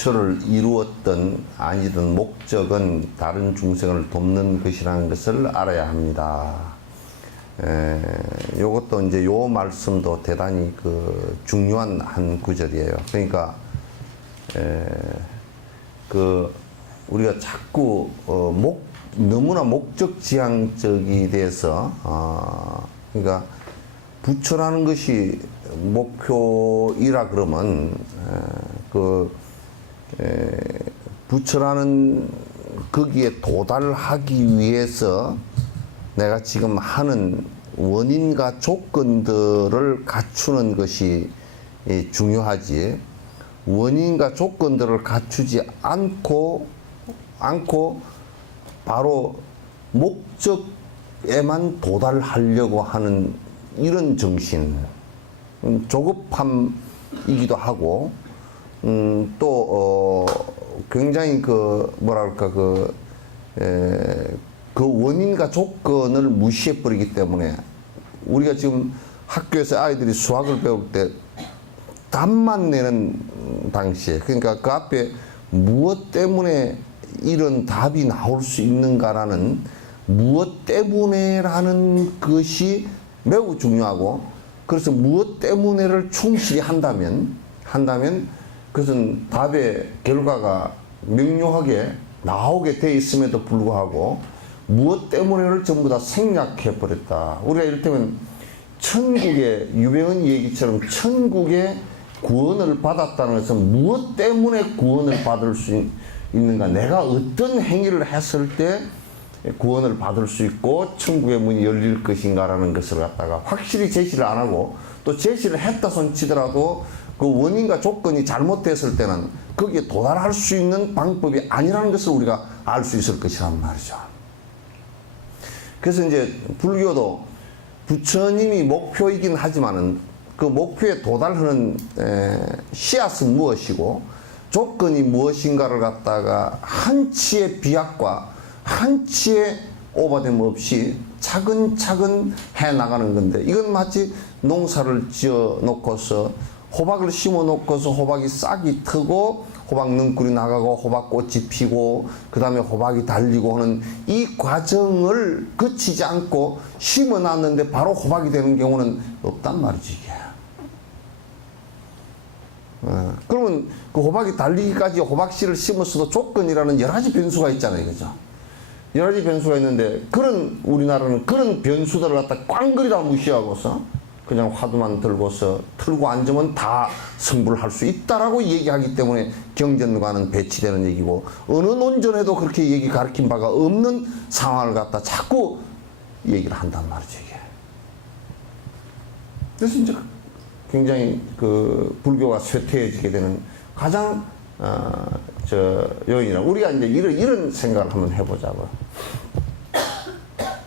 부처를 이루었던 아니든 목적은 다른 중생을 돕는 것이라는 것을 알아야 합니다. 요것도 이제 요 말씀도 대단히 그 중요한 한 구절이에요. 그러니까 그 우리가 자꾸 너무나 목적지향적이 돼서 그러니까 부처라는 것이 목표이라 그러면 부처라는 거기에 도달하기 위해서 내가 지금 하는 원인과 조건들을 갖추는 것이 중요하지, 원인과 조건들을 갖추지 않고 바로 목적에만 도달하려고 하는 이런 정신, 조급함이기도 하고, 또 굉장히 그 뭐랄까 그 원인과 조건을 무시해 버리기 때문에, 우리가 지금 학교에서 아이들이 수학을 배울 때 답만 내는 당시에, 그러니까 그 앞에 무엇 때문에 이런 답이 나올 수 있는가라는, 무엇 때문에라는 것이 매우 중요하고, 그래서 무엇 때문에를 충실히 한다면 그것은 답의 결과가 명료하게 나오게 돼 있음에도 불구하고 무엇 때문에를 전부 다 생략해 버렸다. 우리가 이를테면 천국의, 유병헌 얘기처럼 천국의 구원을 받았다는 것은 무엇 때문에 구원을 받을 수 있는가, 내가 어떤 행위를 했을 때 구원을 받을 수 있고 천국의 문이 열릴 것인가라는 것을 갖다가 확실히 제시를 안 하고, 또 제시를 했다 손치더라도 그 원인과 조건이 잘못됐을 때는 거기에 도달할 수 있는 방법이 아니라는 것을 우리가 알 수 있을 것이란 말이죠. 그래서 이제 불교도 부처님이 목표이긴 하지만은 그 목표에 도달하는 씨앗은 무엇이고 조건이 무엇인가를 갖다가 한치의 비약과 한치의 오바됨 없이 차근차근 해 나가는 건데, 이건 마치 농사를 지어 놓고서 호박을 심어 놓고서 호박이 싹이 트고 호박 능굴이 나가고 호박꽃이 피고 그 다음에 호박이 달리고 하는 이 과정을 거치지 않고 심어 놨는데 바로 호박이 되는 경우는 없단 말이지, 이게. 그러면 그 호박이 달리기까지 호박씨를 심었어도 조건이라는 여러 가지 변수가 있잖아요, 그죠? 여러 가지 변수가 있는데, 우리나라는 그런 변수들을 갖다 꽝그리다 무시하고서 그냥 화두만 들고서 틀고 앉으면 다 승부를 할 수 있다라고 얘기하기 때문에 경전과는 배치되는 얘기고, 어느 논전에도 그렇게 가르친 바가 없는 상황을 갖다 자꾸 얘기를 한단 말이죠, 이게. 그래서 이제 굉장히 그 불교가 쇠퇴해지게 되는 가장 요인이라, 우리가 이제 이런 생각을 한번 해보자고요.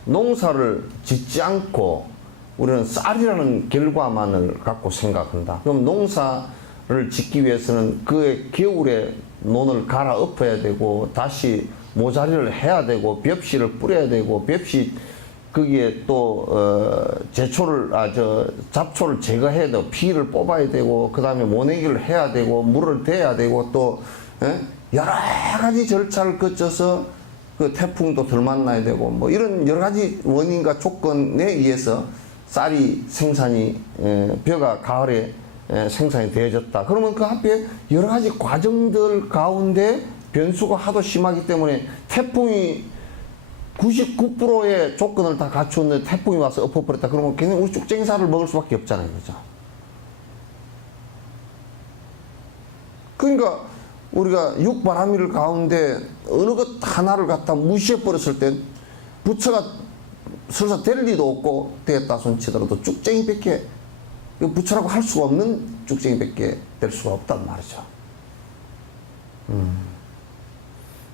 농사를 짓지 않고 우리는 쌀이라는 결과만을 갖고 생각한다. 그럼 농사를 짓기 위해서는 그의 겨울에 논을 갈아엎어야 되고 다시 모자리를 해야 되고 벽씨를 뿌려야 되고, 벽씨 거기에 또 잡초를 제거해야 되고 피를 뽑아야 되고 그 다음에 모내기를 해야 되고 물을 대야 되고 또 여러 가지 절차를 거쳐서 그 태풍도 덜 만나야 되고, 뭐 이런 여러 가지 원인과 조건에 의해서 쌀이 생산이 벼가 가을에 생산이 되어졌다. 그러면 그 앞에 여러 가지 과정들 가운데 변수가 하도 심하기 때문에 태풍이 99%의 조건을 다 갖추었는데 태풍이 와서 엎어버렸다. 그러면 그냥 우리 쭉쟁이살을 먹을 수밖에 없잖아요, 그죠? 그러니까 우리가 육바라밀 가운데 어느 것 하나를 갖다 무시해버렸을 때 부처가 설사 될 리도 없고 되었다 손치더라도 쭉쟁이밖에, 부처라고 할 수가 없는 쭉쟁이밖에 될 수가 없단 말이죠.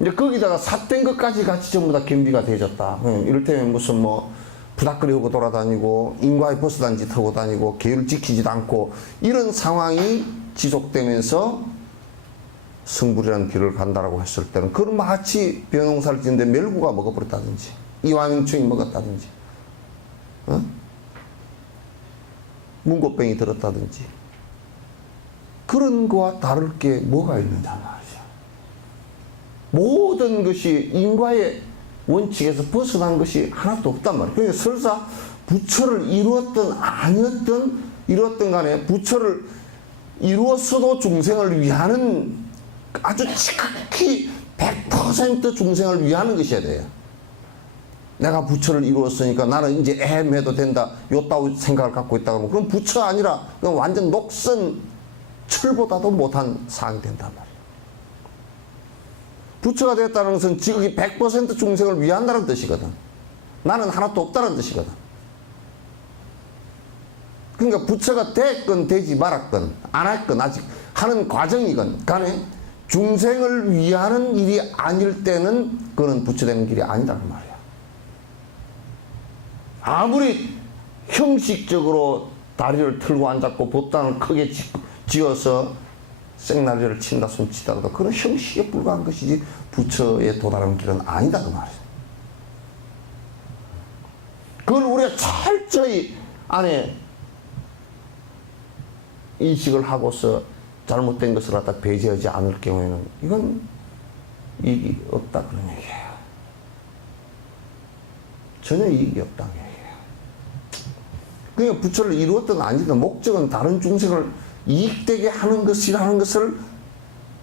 이제 거기다가 삿된 것까지 같이 전부 다 겸비가 되어졌다. 이를테면 무슨 뭐 부닥거리 하고 돌아다니고 인과의 버스단 짓 하고 다니고 계율 지키지도 않고 이런 상황이 지속되면서 성불이라는 길을 간다라고 했을 때는, 그런 마치 벼농사를 짓는데 멸구가 먹어버렸다든지 이화명충이 먹었다든지 문고병이 들었다든지 그런 거와 다를 게 뭐가 있느냐 말이죠. 모든 것이 인과의 원칙에서 벗어난 것이 하나도 없단 말이에요. 그러니까 설사 부처를 이루었든 이루었든 간에 부처를 이루었어도 중생을 위하는 아주 지극히 100% 중생을 위하는 것이어야 돼요. 내가 부처를 이루었으니까 나는 이제 애매도 된다. 요따위 생각을 갖고 있다 그러면 그럼 부처 아니라 그건 완전 녹슨 철보다도 못한 사항이 된단 말이에요. 부처가 됐다는 것은 지극히 100% 중생을 위한다는 뜻이거든. 나는 하나도 없다는 뜻이거든. 그러니까 부처가 됐건 되지 말았건 안 했건 아직 하는 과정이건 간에 중생을 위하는 일이 아닐 때는 그거는 부처되는 길이 아니라는 말이야. 아무리 형식적으로 다리를 틀고 앉았고 보따를 크게 지어서 생나리를 친다 손치다가도 그런 형식에 불과한 것이지 부처에 도달하는 길은 아니다 그 말이야. 그걸 우리가 철저히 안에 인식을 하고서 잘못된 것을 갖다 배제하지 않을 경우에는 이건 이익이 없다 그런 얘기예요. 전혀 이익이 없다는 얘기예요. 그러니까 부처를 이루었든 아니든 목적은 다른 중생을 이익되게 하는 것이라는 것을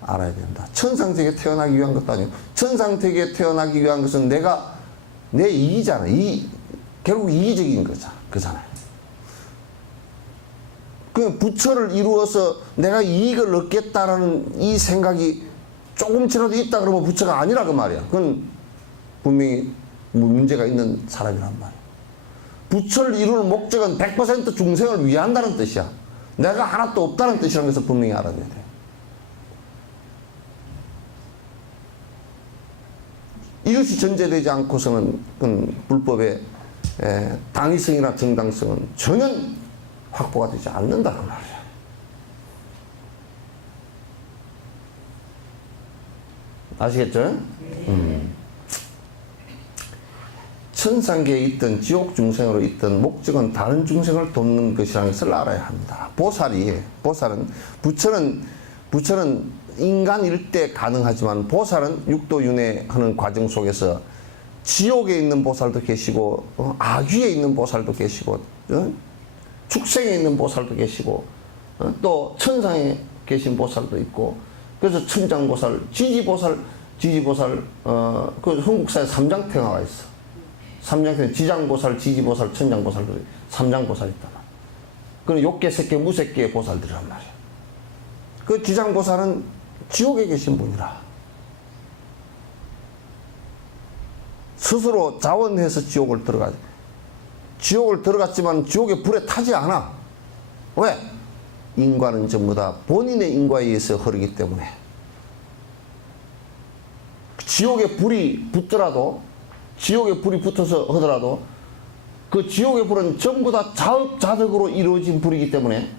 알아야 된다. 천상세계에 태어나기 위한 것도 아니고 천상세계에 태어나기 위한 것은 내 이익이잖아. 결국 이기적인 거잖아요. 그냥 부처를 이루어서 내가 이익을 얻겠다라는 이 생각이 조금치라도 있다 그러면 부처가 아니라 그 말이야. 그건 분명히 문제가 있는 사람이란 말이야. 부처를 이루는 목적은 100% 중생을 위한다는 뜻이야. 내가 하나도 없다는 뜻이라는 것을 분명히 알아야 돼. 이것이 전제되지 않고서는 불법의 당위성이나 정당성은 전혀 확보가 되지 않는다 그 말이야. 아시겠죠? 천상계에 있던 지옥 중생으로 있던 목적은 다른 중생을 돕는 것이라는 것을 알아야 합니다. 보살은 부처는 인간일 때 가능하지만 보살은 육도윤회하는 과정 속에서 지옥에 있는 보살도 계시고 악귀에 있는 보살도 계시고 축생에 있는 보살도 계시고 또 천상에 계신 보살도 있고 그래서 천장보살, 지지보살 그 한국사에 삼장태가가 있어. 삼장태 지장보살, 지지보살, 천장보살도 삼장보살 있단 말이야. 그건 욕계, 색계, 무색계의 보살들이란 말이야. 그 지장보살은 지옥에 계신 분이라. 스스로 자원해서 지옥을 들어갔지만 지옥의 불에 타지 않아. 왜? 인과는 전부 다 본인의 인과에 의해서 흐르기 때문에. 지옥의 불이 붙어서 하더라도 그 지옥의 불은 전부 다 자업자득으로 이루어진 불이기 때문에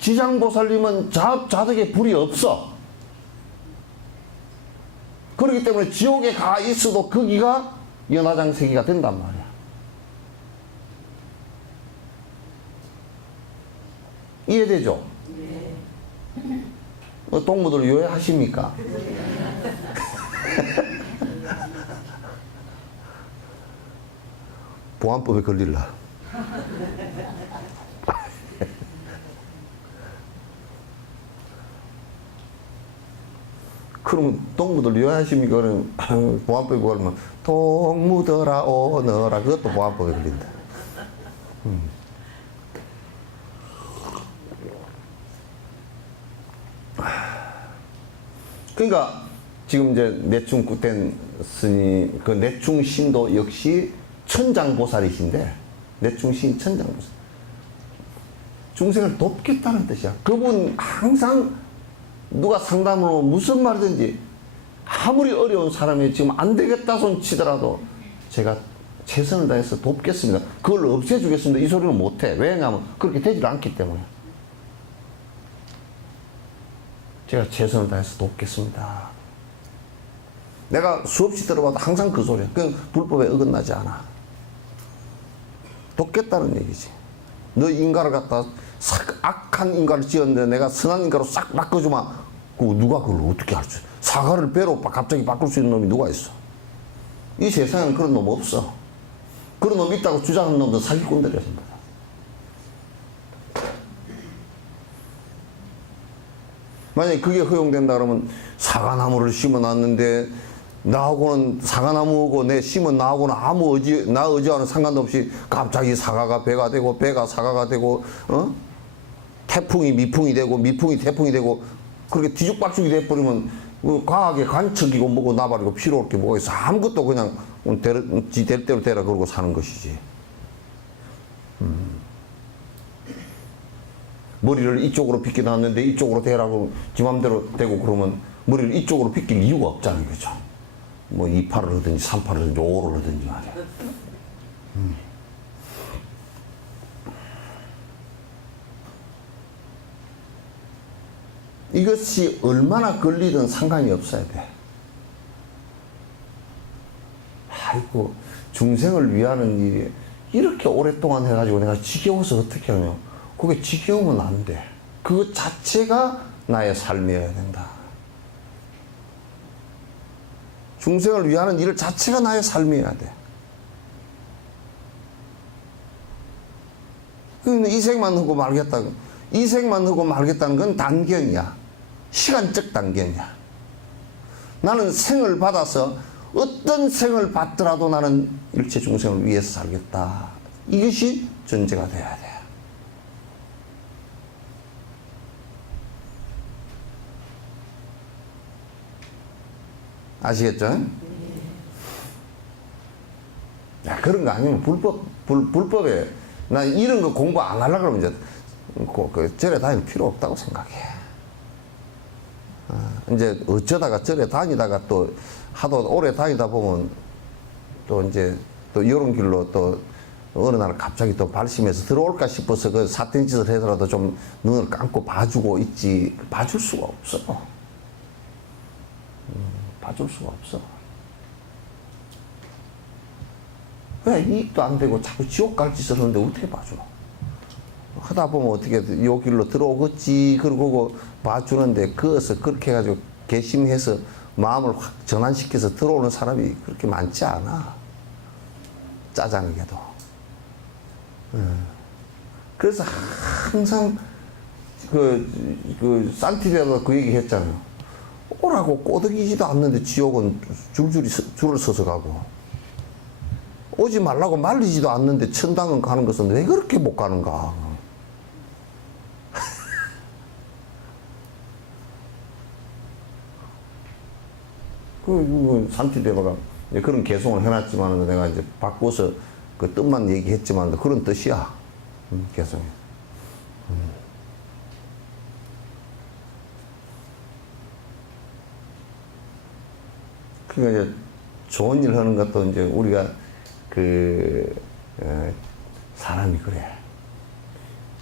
지장보살님은 자업자득의 불이 없어. 그렇기 때문에 지옥에 가 있어도 거기가 연화장세기가 된단 말이야. 이해되죠? 동무들 이해하십니까? 보안법에 걸릴라. 그럼 동무들 이해하십니까? 그러면 보안법에 걸리면 동무들아 오너라 그것도 보안법에 걸린다. 그러니까 지금 이제 내충 스님 그 내충신도 역시 천장보살이신데 내충신 천장보살 중생을 돕겠다는 뜻이야. 그분 항상 누가 상담을 하면 무슨 말든지 아무리 어려운 사람이 지금 안 되겠다 손 치더라도 제가 최선을 다해서 돕겠습니다. 그걸 없애주겠습니다. 이 소리는 못해. 왜냐하면 그렇게 되질 않기 때문에. 제가 최선을 다해서 돕겠습니다. 내가 수없이 들어봐도 항상 그 소리야. 그건 불법에 어긋나지 않아. 돕겠다는 얘기지. 너 인가를 갖다 싹 악한 인가를 지었는데 내가 선한 인가로 싹 바꿔주마. 누가 그걸 어떻게 할 수 있어? 사과를 배로 갑자기 바꿀 수 있는 놈이 누가 있어? 이 세상에는 그런 놈 없어. 그런 놈 있다고 주장하는 놈도 사기꾼들이었습니다. 만약에 그게 허용된다 그러면 사과나무를 심어놨는데 나하고는 사과나무고 내 심은 나하고는 아무 나 의지와는 상관없이 갑자기 사과가 배가 되고 배가 사과가 되고 태풍이 미풍이 되고 미풍이 태풍이 되고 그렇게 뒤죽박죽이 돼버리면 과학의 관측이고 뭐고 나발이고 필요 없게 뭐가 있어. 아무것도 그냥 지 될 대로 되라 그러고 사는 것이지. 머리를 이쪽으로 빗겨놨는데 이쪽으로 대라고 지 맘대로 되고 그러면 머리를 이쪽으로 빗길 이유가 없잖아요. 그죠? 뭐 2파를 하든지 3파를 하든지 5를 하든지 말이야. 이것이 얼마나 걸리든 상관이 없어야 돼. 아이고, 중생을 위하는 일이 이렇게 오랫동안 해가지고 내가 지겨워서 어떻게 하냐. 그게 지겨우면 안 돼. 그것 자체가 나의 삶이어야 된다. 중생을 위하는 일 자체가 나의 삶이어야 돼. 이생만 하고 말겠다. 이생만 하고 말겠다는 건 단견이야. 시간적 단견이야. 나는 생을 받아서 어떤 생을 받더라도 나는 일체 중생을 위해서 살겠다. 이것이 전제가 돼야 돼. 아시겠죠? 야, 그런 거 아니면 불법에, 나 이런 거 공부 안 하려고 그러면 이제, 절에 다닐 필요 없다고 생각해. 이제 어쩌다가 절에 다니다가 또 하도 오래 다니다 보면 또 이제 또 이런 길로 또 어느 날 갑자기 또 발심해서 들어올까 싶어서 그 사된 짓을 해서라도 좀 눈을 감고 봐주고 있지. 봐줄 수가 없어. 봐줄 수가 없어. 왜 이익도 안 되고 자꾸 지옥 갈 짓을 하는데 어떻게 봐줘? 하다 보면 어떻게 요 길로 들어오겠지 그러고 봐주는데 그것을 그렇게 해가지고 개심해서 마음을 확 전환시켜서 들어오는 사람이 그렇게 많지 않아. 짜장하게도. 그래서 항상 산티베가 그 얘기 했잖아요. 오라고 꼬드기지도 않는데 지옥은 줄을 서서 가고 오지 말라고 말리지도 않는데 천당은 가는 것은 왜 그렇게 못 가는가. 산티데바가 그런 개송을 해놨지만 내가 이제 바꿔서 그 뜻만 얘기했지만 그런 뜻이야. 개송이. 그러니까 이제 좋은 일 하는 것도 이제 우리가 사람이 그래.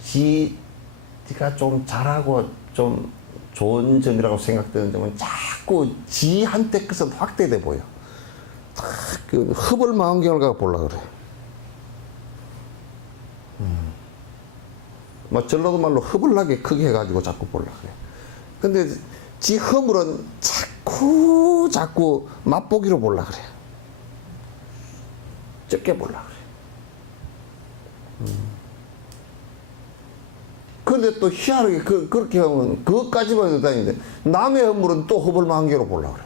지가 좀 잘하고 좀 좋은 점이라고 생각되는 점은 자꾸 지한테 것은 확대돼 보여. 그 허벌망경을 갖고 보려고 그래. 뭐 전라도 말로 허벌나게 크게 해가지고 자꾸 보려고 그래. 근데 지 허물은 자꾸 맛보기로 보려고 그래. 적게 보려고 그래. 그런데 또 희한하게 그렇게 하면 그것까지만 다니는데 남의 허물은 또 허벌망개로 보려고 그래.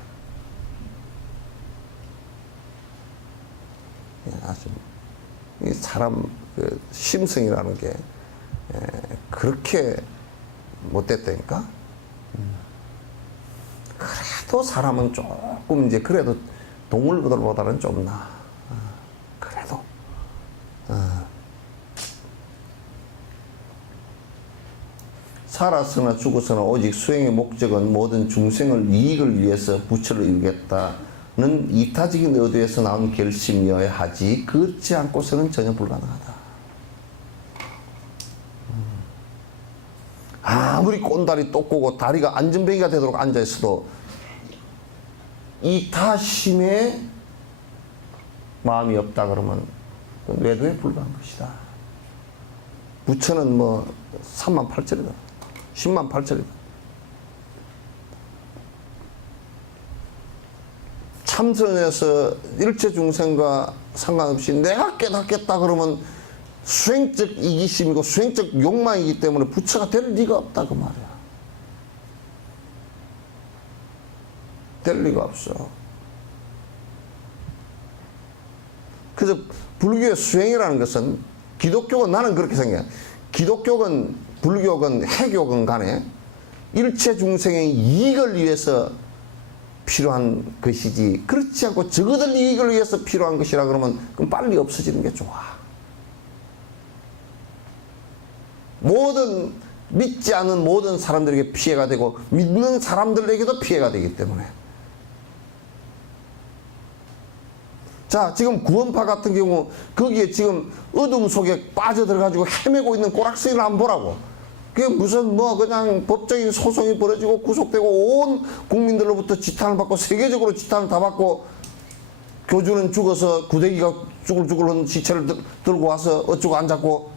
아주 이 사람 그 심성이라는 게 그렇게 못됐다니까. 그래도 사람은 조금 이제 그래도 동물들보다는 좀 나아. 그래도. 살았으나 죽었으나 오직 수행의 목적은 모든 중생을 이익을 위해서 부처를 이루겠다는 이타적인 의도에서 나온 결심이어야 하지 그렇지 않고서는 전혀 불가능하다. 아무리 꼰다리 똑고고 다리가 안전뱅이가 되도록 앉아있어도 이타심에 마음이 없다 그러면 외도에 불과한 것이다. 부처는 뭐 3만 8천이다. 10만 8천이다. 참선해서 일체 중생과 상관없이 내가 깨닫겠다 그러면 수행적 이기심이고 수행적 욕망이기 때문에 부처가 될 리가 없다 그 말이야. 될 리가 없어. 그래서 불교의 수행이라는 것은 기독교는 나는 그렇게 생각해. 기독교건 불교건 해교건 간에 일체 중생의 이익을 위해서 필요한 것이지 그렇지 않고 저거들 이익을 위해서 필요한 것이라 그러면 그럼 빨리 없어지는 게 좋아. 모든 믿지 않는 모든 사람들에게 피해가 되고 믿는 사람들에게도 피해가 되기 때문에 자 지금 구원파 같은 경우 거기에 지금 어둠 속에 빠져들어가지고 헤매고 있는 꼬락서리를 한번 보라고. 그게 무슨 뭐 그냥 법적인 소송이 벌어지고 구속되고 온 국민들로부터 지탄을 받고 세계적으로 지탄을 다 받고 교주는 죽어서 구데기가 쭈글쭈글한 시체를 들고 와서 어쩌고 앉았고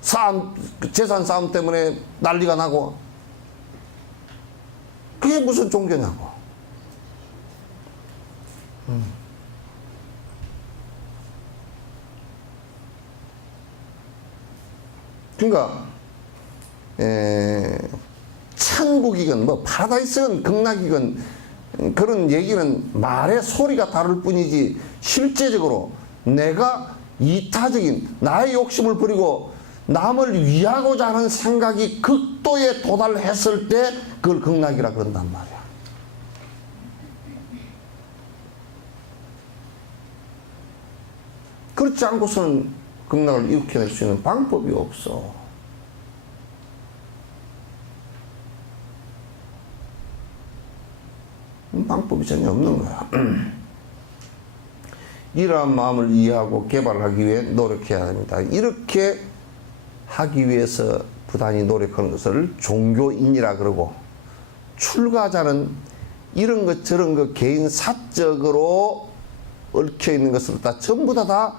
싸움, 재산 싸움 때문에 난리가 나고 그게 무슨 종교냐고. 그러니까 천국이건 뭐 파라다이스건 극락이건 그런 얘기는 말의 소리가 다를 뿐이지 실제적으로 내가 이타적인 나의 욕심을 버리고 남을 위하고자 하는 생각이 극도에 도달했을 때 그걸 극락이라 그런단 말이야. 그렇지 않고서는 극락을 일으켜낼 수 있는 방법이 없어. 방법이 전혀 없는 거야. 이러한 마음을 이해하고 개발하기 위해 노력해야 합니다. 이렇게 하기 위해서 부단히 노력하는 것을 종교인이라 그러고 출가자는 이런 것 저런 것 개인 사적으로 얽혀 있는 것을 다 전부 다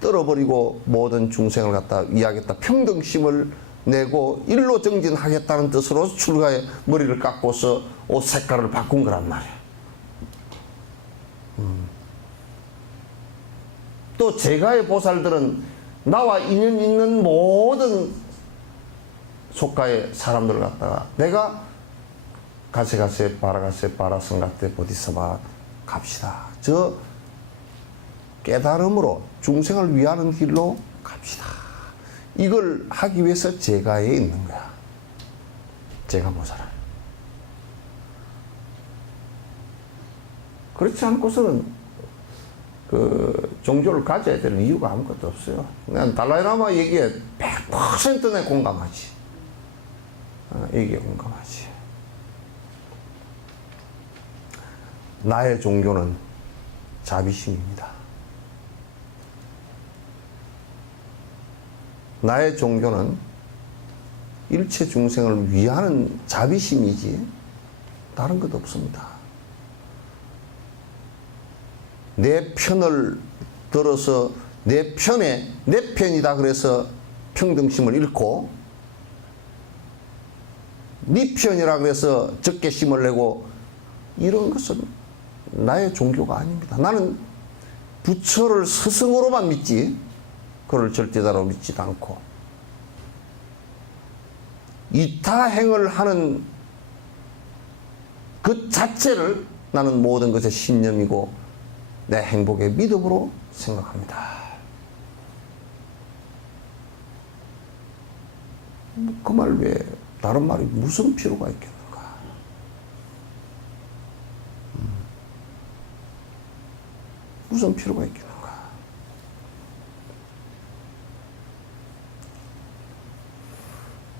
떨어버리고 모든 중생을 갖다 위하겠다 평등심을 내고 일로 정진하겠다는 뜻으로 출가에 머리를 깎고서 옷 색깔을 바꾼 거란 말이야. 또 제가의 보살들은 나와 인연 있는 모든 속가의 사람들을 갖다가 내가 가세가세 바라가세 바라성가테 보디사바 갑시다. 저 깨달음으로 중생을 위하는 길로 갑시다. 이걸 하기 위해서 제가에 있는 거야. 제가 보살은. 그렇지 않고서는 그 종교를 가져야 될 이유가 아무것도 없어요. 난 달라이라마 얘기에 100% 내 공감하지. 얘기에 공감하지. 나의 종교는 자비심입니다. 나의 종교는 일체 중생을 위하는 자비심이지 다른 것 없습니다. 내 편을 들어서 내 편이다 그래서 평등심을 잃고 네 편이라 그래서 적개심을 내고 이런 것은 나의 종교가 아닙니다. 나는 부처를 스승으로만 믿지 그를 절대자로 믿지도 않고 이타행을 하는 그 자체를 나는 모든 것의 신념이고 내 행복의 믿음으로 생각합니다. 그 말 외에 다른 말이 무슨 필요가 있겠는가? 무슨 필요가 있겠는가?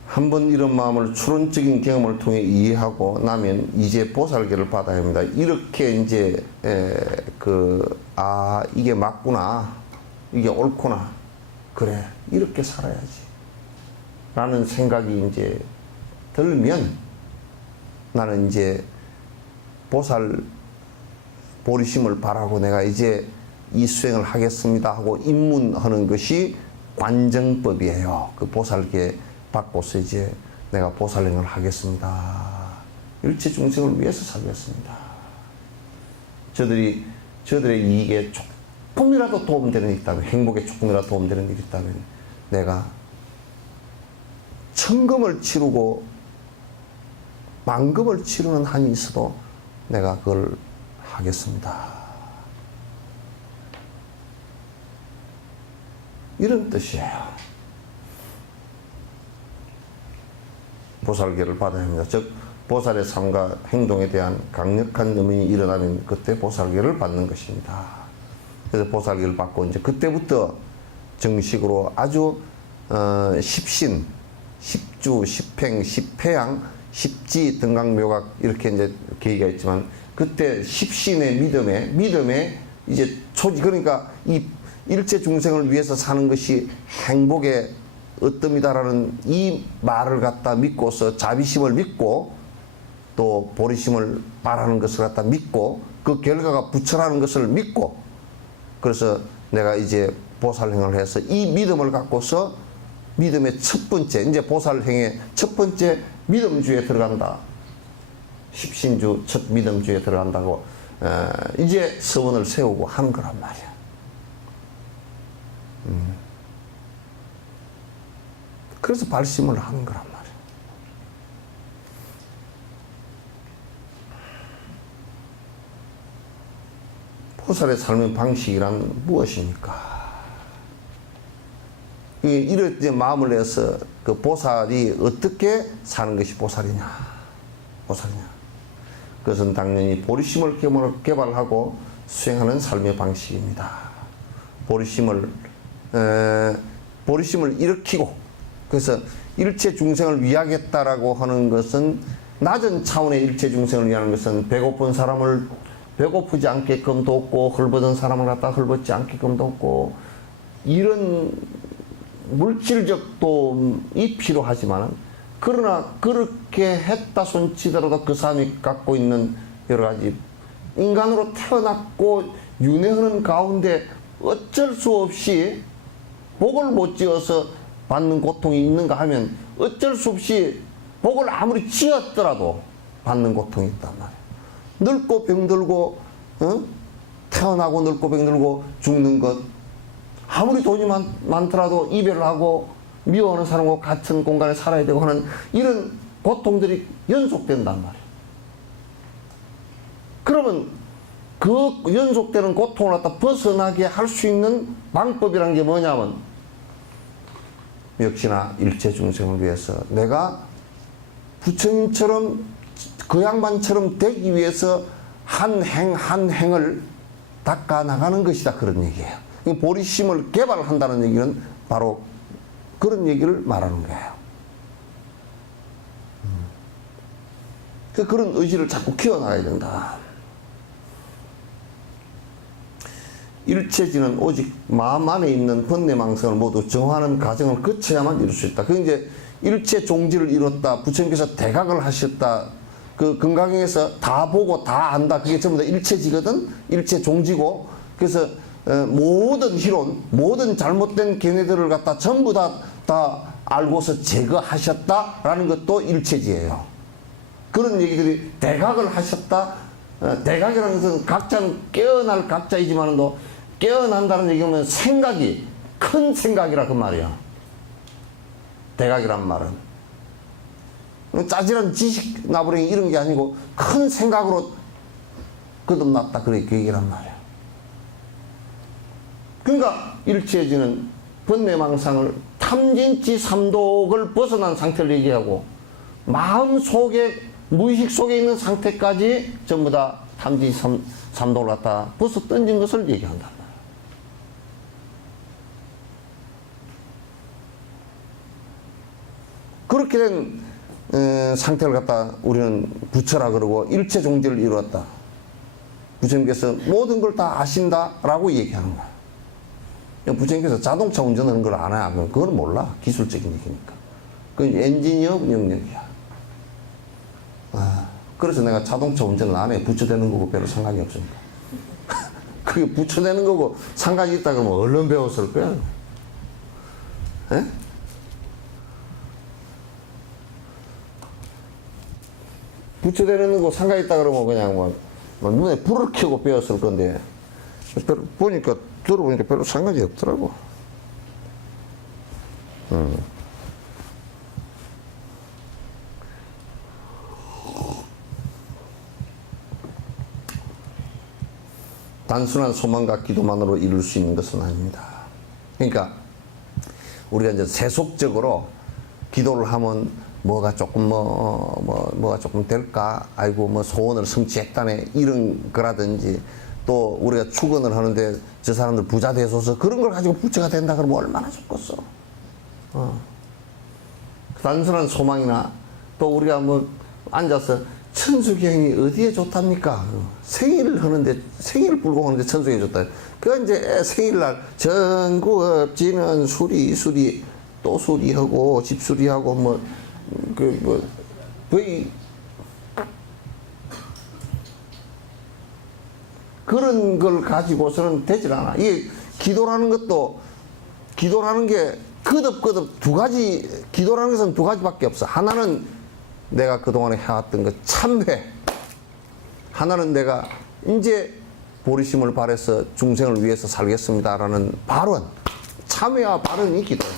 한번 이런 마음을 추론적인 경험을 통해 이해하고 나면 이제 보살계를 받아야 합니다. 이렇게 이제 이게 맞구나, 이게 옳구나, 그래 이렇게 살아야지 라는 생각이 이제 들면 나는 이제 보살 보리심을 바라고 내가 이제 이 수행을 하겠습니다 하고 입문하는 것이 관정법이에요. 그 보살계 받고서 이제 내가 보살행을 하겠습니다. 일체 중생을 위해서 살겠습니다. 저들의 이익에 조금이라도 도움되는 일이 있다면, 행복에 조금이라도 도움되는 일이 있다면 내가 천금을 치르고 만금을 치르는 한이 있어도 내가 그걸 하겠습니다. 이런 뜻이에요. 보살계를 받아야 합니다. 즉 보살의 삶과 행동에 대한 강력한 의문이 일어나면 그때 보살계를 받는 것입니다. 그래서 보살계를 받고 이제 그때부터 정식으로 아주 십신, 십주, 십행, 십회양, 십지, 등강묘각 이렇게 이제 계기가 있지만 그때 십신의 믿음에 이제 그러니까 이 일체 중생을 위해서 사는 것이 행복의 으뜸이다라는 이 말을 갖다 믿고서 자비심을 믿고 또 보리심을 바라는 것을 갖다 믿고 그 결과가 부처라는 것을 믿고 그래서 내가 이제 보살행을 해서 이 믿음을 갖고서 믿음의 첫 번째 이제 보살행의 첫 번째 믿음주에 들어간다. 십신주 첫 믿음주에 들어간다고 이제 서원을 세우고 하는 거란 말이야. 그래서 발심을 하는 거란 말이야. 보살의 삶의 방식이란 무엇입니까? 이럴 때 마음을 내서 그 보살이 어떻게 사는 것이 보살이냐? 그것은 당연히 보리심을 개발하고 수행하는 삶의 방식입니다. 보리심을 일으키고 그래서 일체 중생을 위하겠다라고 하는 것은 낮은 차원의 일체 중생을 위하는 것은 배고픈 사람을 배고프지 않게끔 돕고 헐벗은 사람을 갖다 헐벗지 않게끔 돕고 이런 물질적 도움이 필요하지만 그러나 그렇게 했다 손치더라도 그 사람이 갖고 있는 여러 가지 인간으로 태어났고 윤회하는 가운데 어쩔 수 없이 복을 못 지어서 받는 고통이 있는가 하면 어쩔 수 없이 복을 아무리 지었더라도 받는 고통이 있단 말이에요. 늙고 병들고 태어나고 늙고 병들고 죽는 것 아무리 돈이 많더라도 이별을 하고 미워하는 사람과 같은 공간에 살아야 되고 하는 이런 고통들이 연속된단 말이에요. 그러면 그 연속되는 고통을 갖다 벗어나게 할 수 있는 방법이라는 게 뭐냐면 역시나 일체 중생을 위해서 내가 부처님처럼 그 양반처럼 되기 위해서 한 행을 닦아 나가는 것이다 그런 얘기예요. 보리심을 개발한다는 얘기는 바로 그런 얘기를 말하는 거예요. 그런 의지를 자꾸 키워나가야 된다. 일체지는 오직 마음 안에 있는 번뇌망성을 모두 정화하는 과정을 거쳐야만 이룰 수 있다. 그 이제 일체 종지를 이뤘다. 부처님께서 대각을 하셨다. 그 금강경에서 다 보고 다 안다. 그게 전부 다 일체지거든. 일체 종지고. 그래서 모든 희론, 모든 잘못된 견해들을 갖다 전부 다 알고서 제거하셨다라는 것도 일체지예요. 그런 얘기들이 대각을 하셨다. 대각이라는 것은 각자는 깨어날 각자이지만도 깨어난다는 얘기면 생각이 큰 생각이라 그 말이야. 대각이란 말은 짜질한 지식 나부랭이 이런 게 아니고 큰 생각으로 거듭났다 그래 그 얘기란 말이야. 그러니까 일체지는 번뇌망상을 탐진치 삼독을 벗어난 상태를 얘기하고 마음 속에 무의식 속에 있는 상태까지 전부 다 탐진치 삼독을 갖다 벗어 던진 것을 얘기한단 말이야. 그렇게 된 상태를 갖다 우리는 부처라 그러고 일체 종지를 이루었다. 부처님께서 모든 걸 다 아신다라고 얘기하는 거야. 부처님께서 자동차 운전하는 걸 아나? 그건 몰라. 기술적인 얘기니까. 그건 엔지니어 영역이야. 그래서 내가 자동차 운전을 안 해. 부처 되는 거고 별로 상관이 없으니까. 그게 부처 되는 거고 상관이 있다 그러면 얼른 배웠을 거야. 에? 부처 되는 거 상관이 있다 그러면 그냥 뭐 눈에 불을 켜고 배웠을 건데 들어보니까 별로 상관이 없더라고. 단순한 소망과 기도만으로 이룰 수 있는 것은 아닙니다. 그러니까 우리가 이제 세속적으로 기도를 하면 뭐가 조금 될까? 아이고, 뭐 소원을 성취했다네. 이런 거라든지, 또 우리가 축원을 하는데 저 사람들 부자 되소서, 그런 걸 가지고 부자가 된다 그러면 얼마나 좋겠어. 단순한 소망이나, 또 우리가 뭐 앉아서 천수경이 어디에 좋답니까? 생일을 하는데, 생일을 불고 하는데 천수경이 좋다. 그 이제 생일날 전구업지는 수리 또 수리하고 집수리하고 거의 그런 걸 가지고서는 되질 않아. 이게 기도라는 게 거듭 두 가지, 기도라는 것은 두 가지밖에 없어. 하나는 내가 그동안에 해왔던 것 참회. 하나는 내가 이제 보리심을 발해서 중생을 위해서 살겠습니다라는 발언. 참회와 발언이 기도야.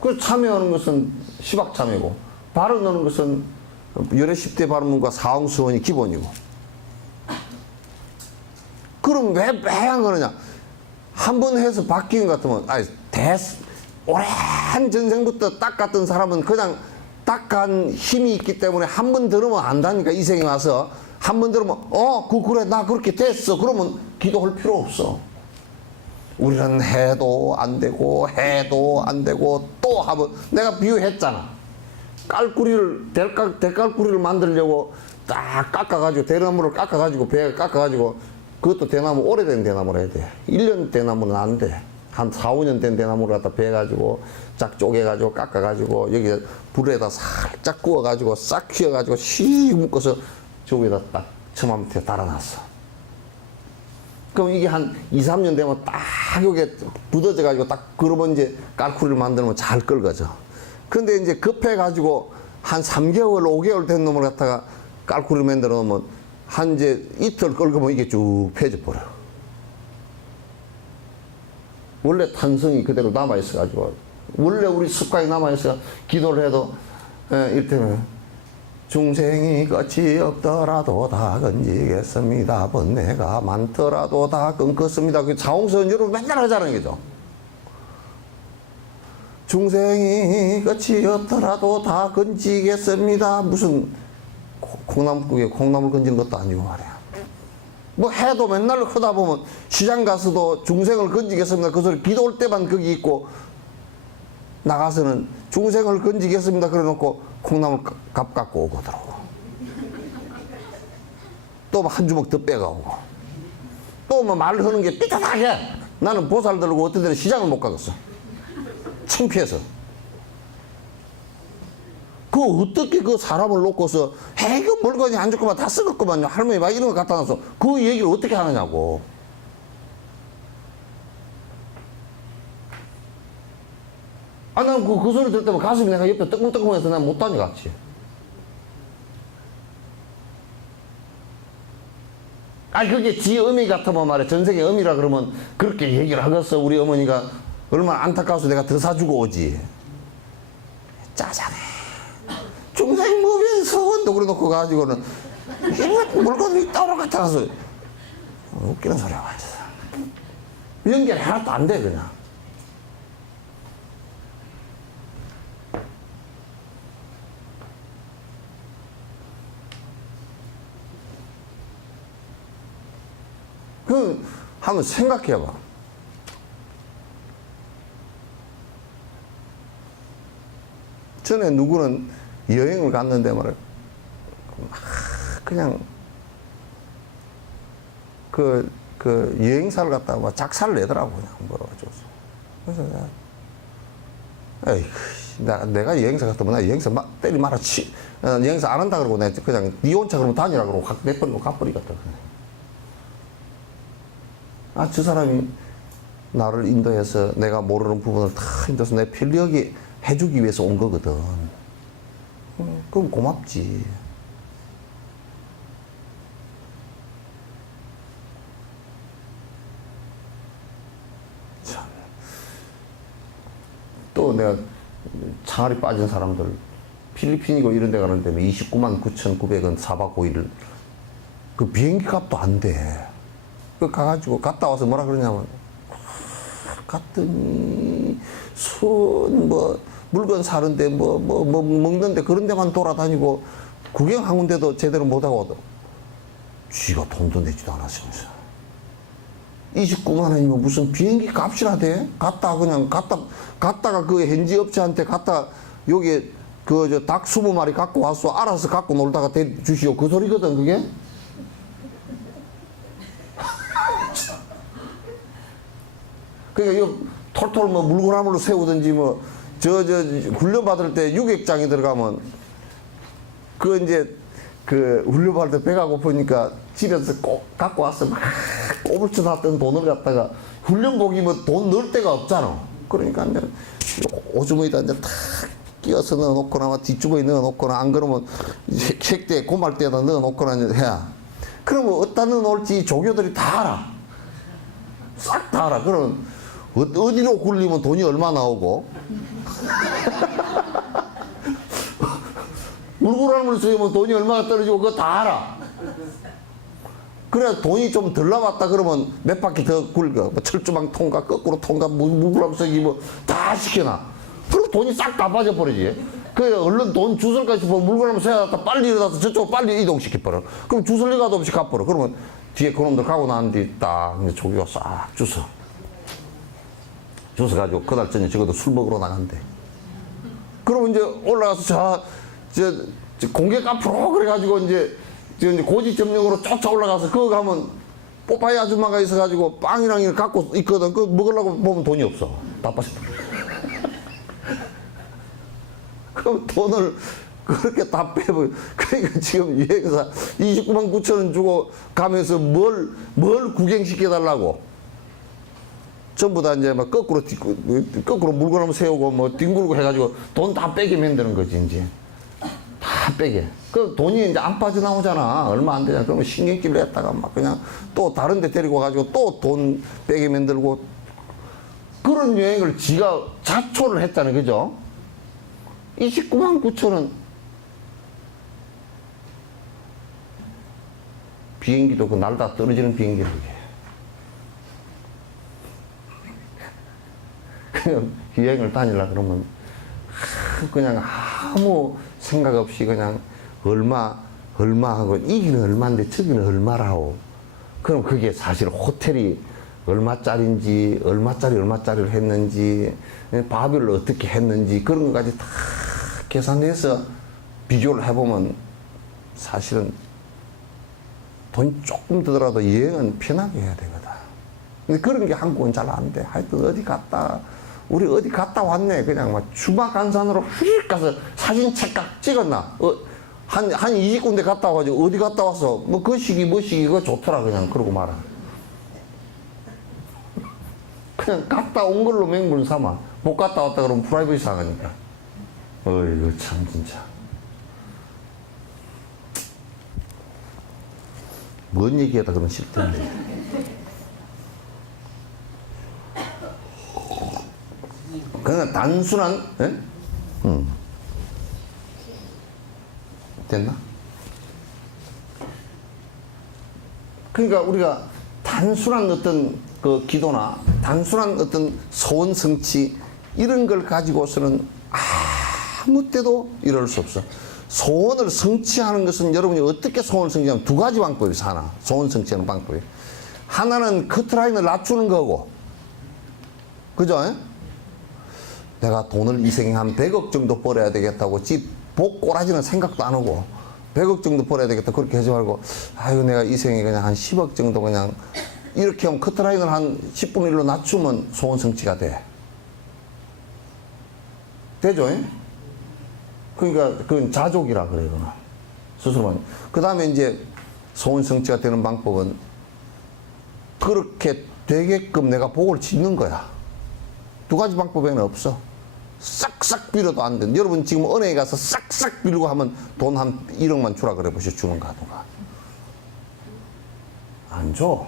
그 참여하는 것은 시박참여고, 발언하는 것은 열애 10대 발언문과 사홍수원이 기본이고. 그럼 왜 안 그러냐? 한 번 해서 바뀌는 것 같으면, 오랜 전생부터 딱 같은 사람은 그냥 딱한 힘이 있기 때문에 한 번 들으면 안다니까. 이 생에 와서 한 번 들으면 그래 나 그렇게 됐어. 그러면 기도할 필요 없어. 우리는 해도 안 되고 또 하면, 내가 비유했잖아. 대깔구리를 만들려고 딱 깎아가지고, 대나무를 깎아가지고, 배에 깎아가지고, 그것도 대나무, 오래된 대나무를 해야 돼. 1년 대나무는 안 돼. 한 4, 5년 된 대나무를 갖다 베가지고 쫙 쪼개가지고 깎아가지고 여기 불에다 살짝 구워가지고 싹 휘어가지고 씩 묶어서 저 위에다 딱 처마 밑에 달아놨어. 그럼 이게 한 2, 3년 되면 딱 여기에 굳어져가지고 딱, 그러면 이제 깔쿠리를 만들면 잘 끓거져. 근데 이제 급해가지고 한 3개월, 5개월 된 놈을 갖다가 깔쿠리를 만들어 놓으면 한 이제 이틀 끓으면 이게 쭉 펴져 버려. 원래 탄성이 그대로 남아있어가지고, 원래 우리 습관이 남아있어. 기도를 해도, 이를테면, 중생이 끝이 없더라도 다 건지겠습니다. 번뇌가 많더라도 다 끊겠습니다. 그 자홍선주로 맨날 하자는 거죠. 중생이 끝이 없더라도 다 건지겠습니다. 무슨 콩나물국에 콩나물 건지는 것도 아니고 말이야. 뭐 해도 맨날 하다 보면 시장 가서도 중생을 건지겠습니다. 그 소리 기도 올 때만 거기 있고, 나가서는 중생을 건지겠습니다. 그래 놓고 콩나물 값 갖고 오고 들어오고, 또 한 주먹 더 빼가오고, 또 뭐 말을 하는 게 삐딱하게. 나는 보살 들고 어떤 데는 시장을 못 가겠어. 창피해서. 그 어떻게 그 사람을 놓고서 이거 물건이 안 좋구만, 다 썩었구만요, 할머니 막 이런 거 갖다 놔서 그 얘기를 어떻게 하느냐고. 나는 그 소리 들을 때만 가슴이 내가 옆에 뜨끔뜨끔해서 난 못 다녀갔지. 그게 지 어미 같으면 말이야. 전생의 어미라 그러면 그렇게 얘기를 하겠어. 우리 어머니가 얼마나 안타까워서 내가 더 사주고 오지. 짜잔해. 중생 무변 서원도 그래 놓고 가지고는 이거 물건이 따로 갖다 놔서 웃기는 소리가 있어. 연결이 하나도 안 돼, 그냥. 그 한번 생각해봐. 전에 누구는 여행을 갔는데 말이야, 그냥 그 여행사를 갖다가 막 작사를 내더라고. 그냥 뭐라고 줘서. 그래서 내가 여행사 갔다면 나 여행사 때리 말아 여행사 안 한다 그러고 내가 그냥 니 혼자 그러면 다니라 그러고 내버리고 가버리겠다. 저 사람이 나를 인도해서 내가 모르는 부분을 다 인도해서 내 편리하게 해주기 위해서 온 거거든. 그럼 고맙지. 참. 또 내가 창알이 빠진 사람들, 필리핀이고 이런 데 가는데 29만 9,900원 4박 5일. 그 비행기 값도 안 돼. 그 가가지고 갔다 와서 뭐라 그러냐면, 갔더니, 뭐, 물건 사는데, 뭐, 먹는데 그런 데만 돌아다니고, 구경 한 군데도 제대로 못하고, 쥐가 돈도 내지도 않았으면서. 29만 원이면 무슨 비행기 값이나 돼? 갔다가 그 현지 업체한테 여기 닭 20마리 갖고 와서 알아서 갖고 놀다가 주시오. 그 소리거든, 그게? 그러니까 이거 톨톨 뭐 물구나무로 세우든지 뭐 훈련 받을 때 유격장에 들어가면 훈련 받을 때 배가 고프니까 집에서 꼭 갖고 와서 막 꼬불쳐 놨던 돈을 갖다가 훈련복이 뭐 돈 넣을 데가 없잖아. 그러니까 이제 오줌에다 이제 탁 끼워서 넣어놓거나 뒷주머니에 넣어놓거나 안 그러면 이제 책대 고말대에다 넣어놓거나 해야. 그러면 어디다 넣어놓을지 조교들이 다 알아. 싹 다 알아. 그러면 어디로 굴리면 돈이 얼마 나오고 물구나무를 쓰면 돈이 얼마나 떨어지고 그거 다 알아. 그래 돈이 좀 덜 남았다 그러면 몇 바퀴 더 굴려. 뭐 철조망 통과 거꾸로 통과 물구나무 쓰기 뭐 다 시켜놔. 그럼 돈이 싹 다 빠져버리지. 그래 얼른 돈 주술까지 보면 물구나무 세워놨다 빨리 일어나서 저쪽으로 빨리 이동시켜버려. 그럼 주술 리가도 없이 가버려. 그러면 뒤에 그놈들 가고 난 뒤 딱 조교가 싹 주워가지고 그날 저녁에 적어도 술 먹으러 나간대. 그러면 이제 올라가서 공개 카프로 그래가지고 이제 고지 점령으로 쫓아 올라가서 그거 가면 뽀빠이 아줌마가 있어가지고 빵이랑 이렇게 갖고 있거든. 그거 먹으려고 보면 돈이 없어. 다 빠져. 그럼 돈을 그렇게 다 빼버려. 그러니까 지금 여행사 29만 9천 원 주고 가면서 뭘 구경시켜달라고. 전부 다 이제 막 거꾸로 물건 세우고 뭐 뒹굴고 해가지고 돈 다 빼게 만드는 거지, 이제. 다 빼게. 그 돈이 이제 안 빠져나오잖아. 얼마 안 되잖아. 그러면 신경질을 했다가 막 그냥 또 다른 데 데리고 가가지고 또 돈 빼게 만들고 그런 여행을 지가 자초를 했다는 거죠. 29만 9천 원. 비행기도 그 날다 떨어지는 비행기를 그냥 여행을 다니려 그러면 그냥 아무 생각 없이 그냥 얼마 하고 이기는 얼마인데 저기는 얼마라고. 그럼 그게 사실 호텔이 얼마짜리인지 얼마짜리를 했는지 밥을 어떻게 했는지 그런 것까지 다 계산해서 비교를 해보면 사실은 돈 조금 들더라도 여행은 편하게 해야 되거든. 근데 그런 게 한국은 잘 안 돼. 하여튼 우리 어디 갔다 왔네. 그냥 막 주마간산으로 휙 가서 사진 찰칵 찍었나. 한 20군데 갔다 와가지고 어디 갔다 왔어. 뭐 그 시기 그거 좋더라. 그냥 그러고 말아. 그냥 갔다 온 걸로 맹물 삼아. 못 갔다 왔다 그러면 프라이버시 상하니까. 어이구 참 진짜. 뭔 얘기하다 그러면 싫던데. 그냥 단순한, 예? 됐나? 그러니까 우리가 단순한 어떤 그 기도나 단순한 어떤 소원 성취 이런 걸 가지고서는 아무 때도 이럴 수 없어. 소원을 성취하는 것은 여러분이 어떻게 소원을 성취하면 두 가지 방법이 있어. 하나 소원 성취하는 방법이 하나는 커트라인을 낮추는 거고, 그죠? 에? 내가 돈을 이 생에 한 100억 정도 벌어야 되겠다고 집 복 꼬라지는 생각도 안 하고 100억 정도 벌어야 되겠다 그렇게 하지 말고 아이고 내가 이 생에 그냥 한 10억 정도 그냥 이렇게 하면 커트라인을 한 10분의 1로 낮추면 소원 성취가 돼. 되죠? 에? 그러니까 그건 자족이라 그래요. 스스로만. 그 다음에 이제 소원 성취가 되는 방법은 그렇게 되게끔 내가 복을 짓는 거야. 두 가지 방법에는 없어. 싹 싹싹 빌어도 안 돼. 여러분 지금 은행에 가서 싹싹 빌고 하면 돈 한 1억만 주라 그래 보시오. 주는가 누가. 안 줘.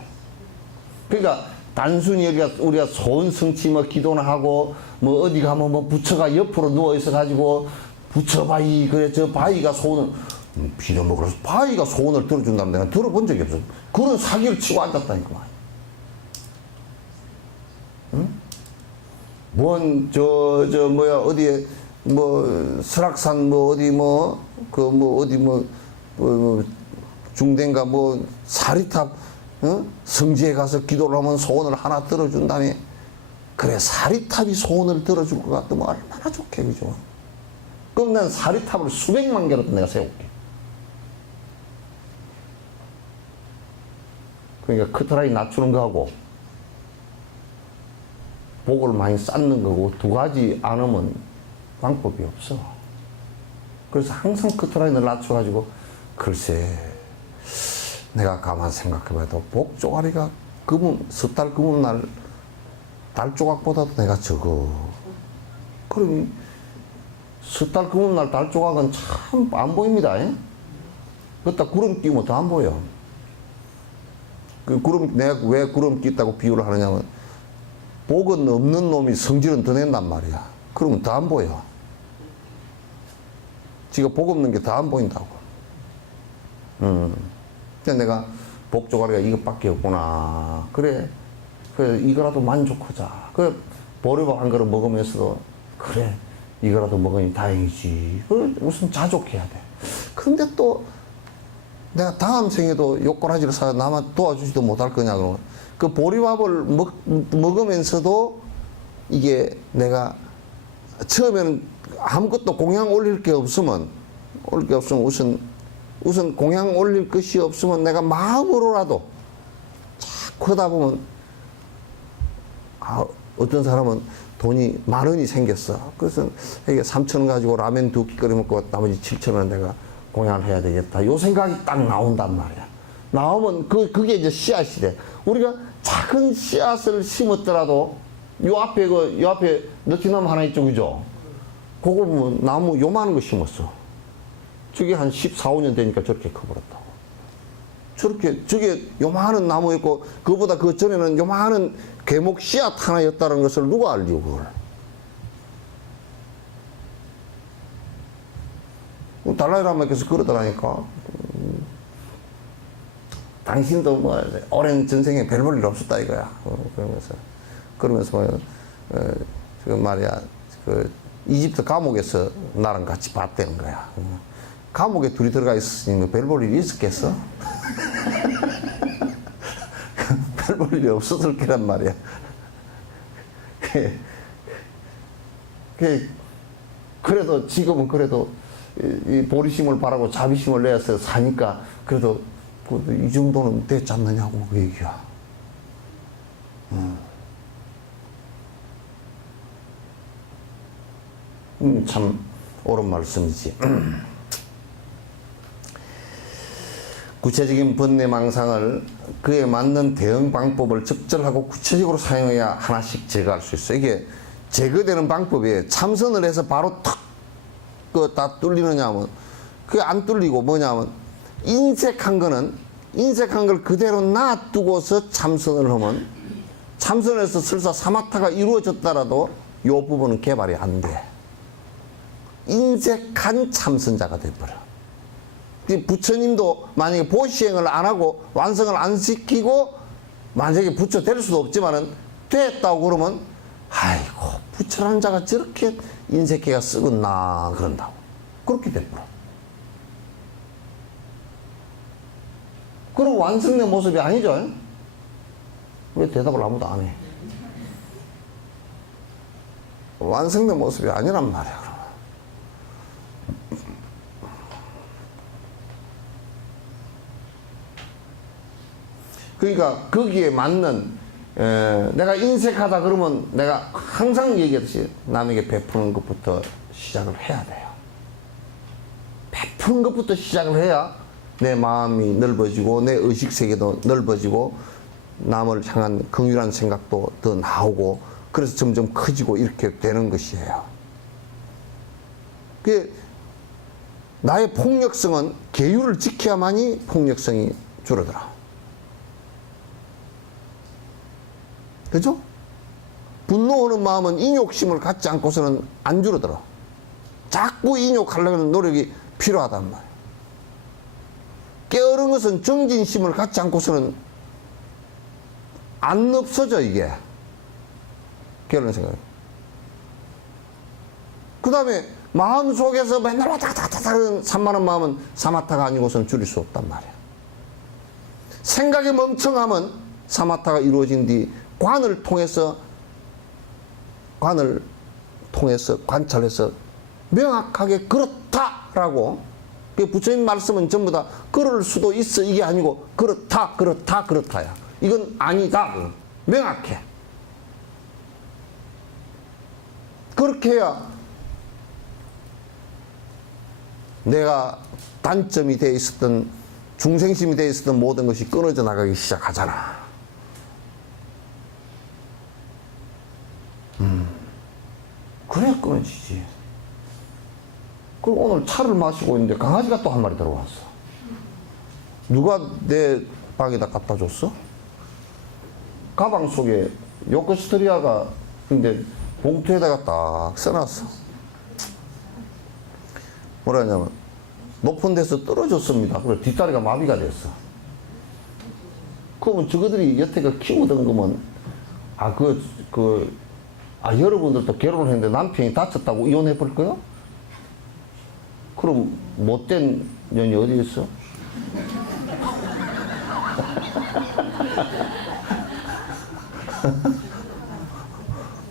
그러니까 단순히 우리가 소원 성취 뭐 기도나 하고 뭐 어디 가면 뭐 부처가 옆으로 누워 있어 가지고 부처 바위 그래 저 바위가 소원을 빌어먹으라서 바위가 소원을 들어준다면 내가 들어본 적이 없어. 그런 사기를 치고 앉았다니까. 응? 뭔 뭐야 어디에 뭐 설악산 뭐 어디 뭐 그 뭐 어디 뭐 중대인가 뭐 사리탑 성지에 가서 기도를 하면 소원을 하나 들어준다며. 그래 사리탑이 소원을 들어줄 것 같으면 얼마나 좋게 그죠. 그럼 난 사리탑을 수백만 개로 내가 세울게. 그러니까 커트라인 낮추는 거하고 복을 많이 쌓는 거고 두 가지 안 하면 방법이 없어. 그래서 항상 커트라인을 낮춰가지고 글쎄 내가 가만 생각해봐도 복 쪼가리가 섣달 금음날 달 조각보다도 내가 적어. 그럼 섣달 금음날 달 조각은 참 안 보입니다. 그렇다 구름 끼면 더 안 보여. 그 구름 내가 왜 구름 끼다고 비유를 하느냐면 복은 없는 놈이 성질은 더 낸단 말이야. 그러면 더 안 보여. 지가 복 없는 게 더 안 보인다고. 그래서 내가 복 조가리가 이것밖에 없구나. 그래 이거라도 만족하자. 그래 보리밥 한 그릇 먹으면서도 그래 이거라도 먹으니 다행이지. 그래 무슨 자족해야 돼. 근데 또 내가 다음 생에도 요꼬라지를 사서 나만 도와주지도 못할 거냐 그러면 그 보리밥을 먹으면서도 이게 내가 처음에는 아무것도 공양 올릴 게 없으면 우선 공양 올릴 것이 없으면 내가 마음으로라도 자꾸 하다 보면 어떤 사람은 돈이 10,000원이 생겼어. 그래서 이게 3,000원 가지고 라면 2끼 끓여 먹고 나머지 7,000원 내가 공양을 해야 되겠다. 요 생각이 딱 나온단 말이야. 나오면 그게 이제 씨앗이 돼. 우리가 작은 씨앗을 심었더라도 요 앞에 너티나무 하나 있죠, 그죠? 그거 뭐 나무 요만한 거 심었어. 저게 한 14, 15년 되니까 저렇게 커버렸다고. 저게 요만한 나무였고, 그거보다 그 전에는 요만한 계목 씨앗 하나였다는 것을 누가 알죠, 그걸? 달라이라마께서 그러더라니까. 당신도 뭐, 오랜 전생에 별 볼 일 없었다 이거야. 그러면서 뭐, 그 말이야, 이집트 감옥에서 나랑 같이 봤다는 거야. 감옥에 둘이 들어가 있었으니 별 볼 일이 있었겠어? 별 볼 일이 없었을 거란 말이야. 그래도 지금은 그래도 이 보리심을 바라고 자비심을 내서 사니까 그래도 이 정도는 되지 않느냐고 그 얘기야. 참 옳은 말씀이지. 구체적인 번뇌망상을 그에 맞는 대응 방법을 적절하고 구체적으로 사용해야 하나씩 제거할 수 있어. 이게 제거되는 방법이 참선을 해서 바로 탁 다 뚫리느냐면 그게 안 뚫리고 뭐냐면 인색한 걸 그대로 놔두고서 참선을 하면 참선에서 설사 사마타가 이루어졌더라도 이 부분은 개발이 안 돼. 인색한 참선자가 돼버려. 부처님도 만약에 보시행을 안 하고 완성을 안 시키고 만약에 부처 될 수도 없지만은 됐다고 그러면 아이고 부처라는 자가 저렇게 인색해가 썩었나 그런다고. 그렇게 돼버려. 그럼 완성된 모습이 아니죠. 왜 대답을 아무도 안 해? 완성된 모습이 아니란 말이야. 그러니까 거기에 맞는 내가 인색하다 그러면 내가 항상 얘기했듯이 남에게 베푸는 것부터 시작을 해야 돼요. 베푸는 것부터 시작을 해야 내 마음이 넓어지고 내 의식세계도 넓어지고 남을 향한 긍휼한 생각도 더 나오고 그래서 점점 커지고 이렇게 되는 것이에요. 그 나의 폭력성은 계율을 지켜야만이 폭력성이 줄어들어. 그죠? 분노하는 마음은 인욕심을 갖지 않고서는 안 줄어들어. 자꾸 인욕하려는 노력이 필요하단 말이야. 게으른 것은 정진심을 갖지 않고서는 안 없어져, 이게. 게으른 생각이. 그 다음에 마음속에서 맨날 왔다 갔다 하는 산만한 마음은 사마타가 아니고서는 줄일 수 없단 말이야. 생각의 멍청함은 사마타가 이루어진 뒤 관을 통해서 관찰해서 명확하게 그렇다라고, 부처님 말씀은 전부 다 그럴 수도 있어 이게 아니고 그렇다야. 이건 아니다. 명확해. 그렇게 해야 내가 단점이 돼 있었던, 중생심이 돼 있었던 모든 것이 끊어져 나가기 시작하잖아. 그래야 끊어지지. 그리고 오늘 차를 마시고 있는데 강아지가 또 한 마리 들어왔어. 누가 내 방에다 갖다 줬어? 가방 속에 요코스트리아가 근데 봉투에다가 딱 써놨어. 뭐라 하냐면 높은 데서 떨어졌습니다. 그래 뒷다리가 마비가 됐어. 그러면 저거들이 여태가 키우던 거면 여러분들도 결혼을 했는데 남편이 다쳤다고 이혼해 버릴 거요? 그럼 못된 년이 어디 있어?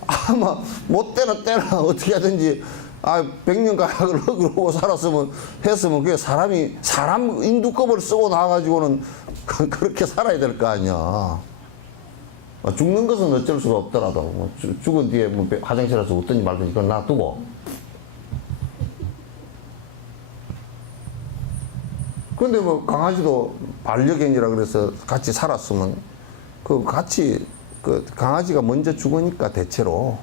아마 못되나 때나 어떻게 하든지 100년가량을 그러고 살았으면 했으면 그게 사람 인두껍을 쓰고 나와가지고는 그렇게 살아야 될 거 아니야. 죽는 것은 어쩔 수가 없더라도 뭐 죽은 뒤에 뭐 화장실에서 웃든지 말든지 그건 놔두고. 근데 뭐 강아지도 반려견이라 그래서 같이 살았으면 그 강아지가 먼저 죽으니까 대체로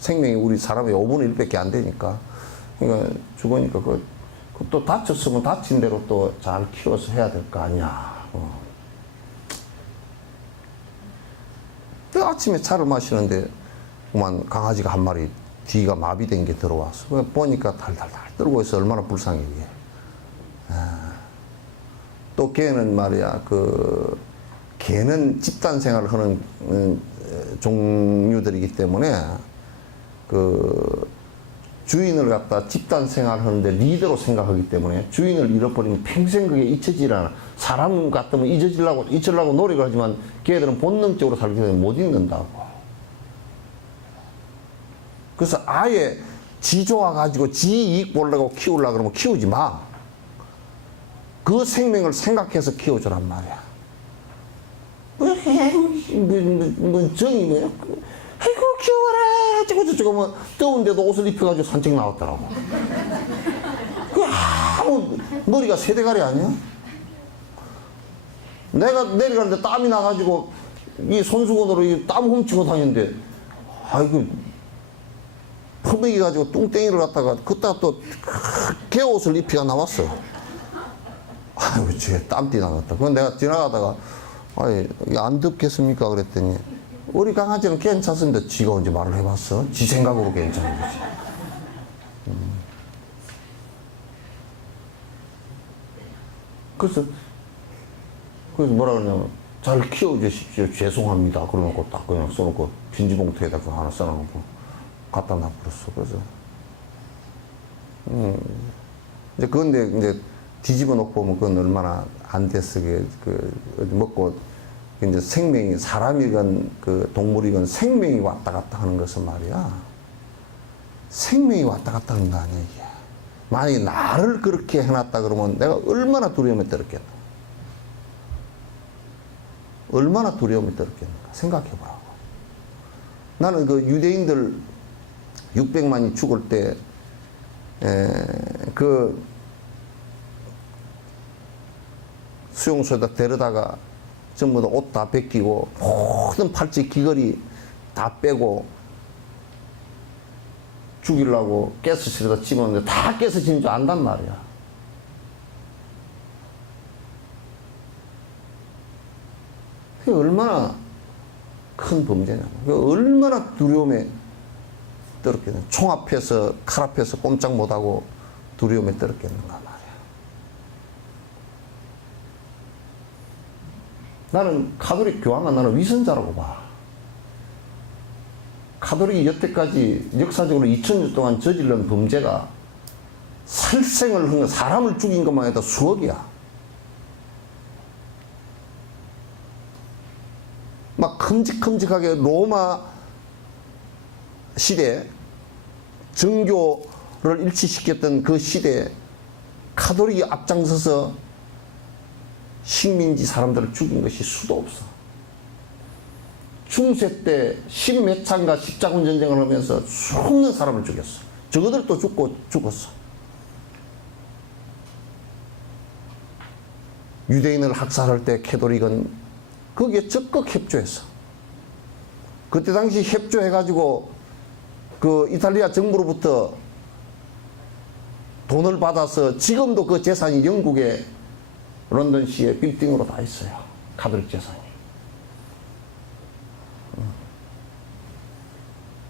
생명이 우리 사람의 5분의 1밖에 안 되니까. 그러니까 죽으니까 또 다쳤으면 다친 대로 또 잘 키워서 해야 될 거 아니야. 아침에 차를 마시는데 그만 강아지가 한 마리 뒤가 마비된 게 들어왔어. 보니까 달달달 떨고 있어. 얼마나 불쌍해 이게. 또 걔는 말이야 걔는 집단 생활을 하는 종류들이기 때문에 주인을 갖다 집단 생활을 하는데 리더로 생각하기 때문에 주인을 잃어버리면 평생 그게 잊혀지질 않아. 사람 같으면 잊으려고 노력을 하지만 걔들은 본능적으로 살기 때문에 못 잊는다고. 그래서 아예 지 좋아가지고 지 이익 보려고 키우려고 그러면 키우지 마. 그 생명을 생각해서 키워주란 말이야. 정이 뭐야? 아이고 귀여워라 저거 뭐 더운데도 옷을 입혀가지고 산책 나왔더라고. 머리가 세대가리 아니야? 내가 내려가는데 땀이 나가지고 이 손수건으로 이 땀 훔치고 다니는데 아이고 퍼먹이 가지고 뚱땡이를 갖다가 그따 또 개옷을 입히가 나왔어. 아이고 쟤 땀띠 나갔다. 그건 내가 지나가다가 안 덥겠습니까 그랬더니 우리 강아지는 괜찮습니다. 지가 언제 말을 해봤어? 지 생각으로 괜찮은 거지. 그래서 뭐라 그러냐면 잘 키워주십시오. 죄송합니다. 그러놓고 딱 그냥 써놓고 빈지봉투에다 그 하나 써놓고 갖다 놔버렸어. 그래서 이제 그건데 이제 뒤집어 놓고 보면 그건 얼마나 안 됐어. 먹고 이제 생명이 사람이건 동물이건 생명이 왔다 갔다 하는 것은 말이야. 생명이 왔다 갔다 하는 거 아니야 이게. 만약에 나를 그렇게 해놨다 그러면 내가 얼마나 두려움에 떨었겠나. 얼마나 두려움에 떨었겠는가 생각해보라고. 나는 유대인들 600만이 죽을 때 수용소에다 데려다가 전부 다 옷 다 벗기고 모든 팔찌 귀걸이 다 빼고 죽이려고 가스실에다 집어넣는데 다 가스실인 줄 안단 말이야. 그게 얼마나 큰 범죄냐. 얼마나 두려움에 떨었겠냐. 총 앞에서, 칼 앞에서 꼼짝 못하고 두려움에 떨었겠는가 말이야. 나는 가톨릭 교황은 나는 위선자라고 봐. 가톨릭이 여태까지 역사적으로 2000년 동안 저지른 범죄가 살생을 한 거, 사람을 죽인 것만 해도 수억이야. 막 큼직큼직하게 로마 시대 정교를 일치시켰던 그 시대에 가톨릭이 앞장서서 식민지 사람들을 죽인 것이 수도 없어. 중세 때 십몇 차인가 십자군 전쟁을 하면서 수없는 사람을 죽였어. 저거들도 죽었어. 유대인을 학살할 때 가톨릭은 거기에 적극 협조했어. 그때 당시 협조해가지고 그 이탈리아 정부로부터 돈을 받아서 지금도 그 재산이 영국의 런던시의 빌딩으로 다 있어요. 가톨릭 재산이.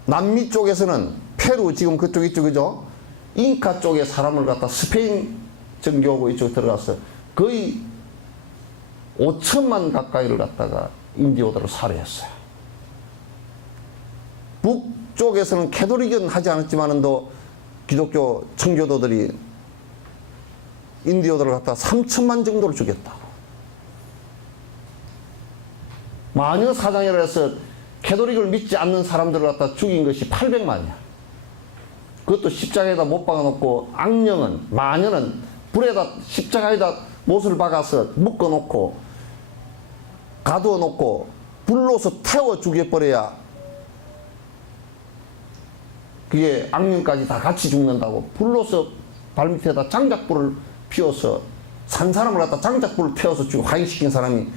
남미 쪽에서는 페루 지금 그쪽 이쪽이죠. 잉카 쪽에 사람을 갖다 스페인 정교하고 이쪽 들어가서 거의 5천만 가까이를 갖다가 인디오들을 살해했어요. 북쪽에서는 가톨릭은 하지 않았지만도 기독교 청교도들이 인디오들을 갖다가 3천만 정도를 죽였다고. 마녀 사장이라 해서 가톨릭을 믿지 않는 사람들을 갖다 죽인 것이 800만이야. 그것도 십자가에다 못 박아놓고 악령은, 마녀는 불에다 십자가에다 못을 박아서 묶어놓고 가두어놓고 불로서 태워 죽여버려야 그게 악령까지 다 같이 죽는다고. 불로서 발밑에다 장작불을 피워서 산 사람을 갖다 장작불을 태워서 죽여 화형시킨 사람이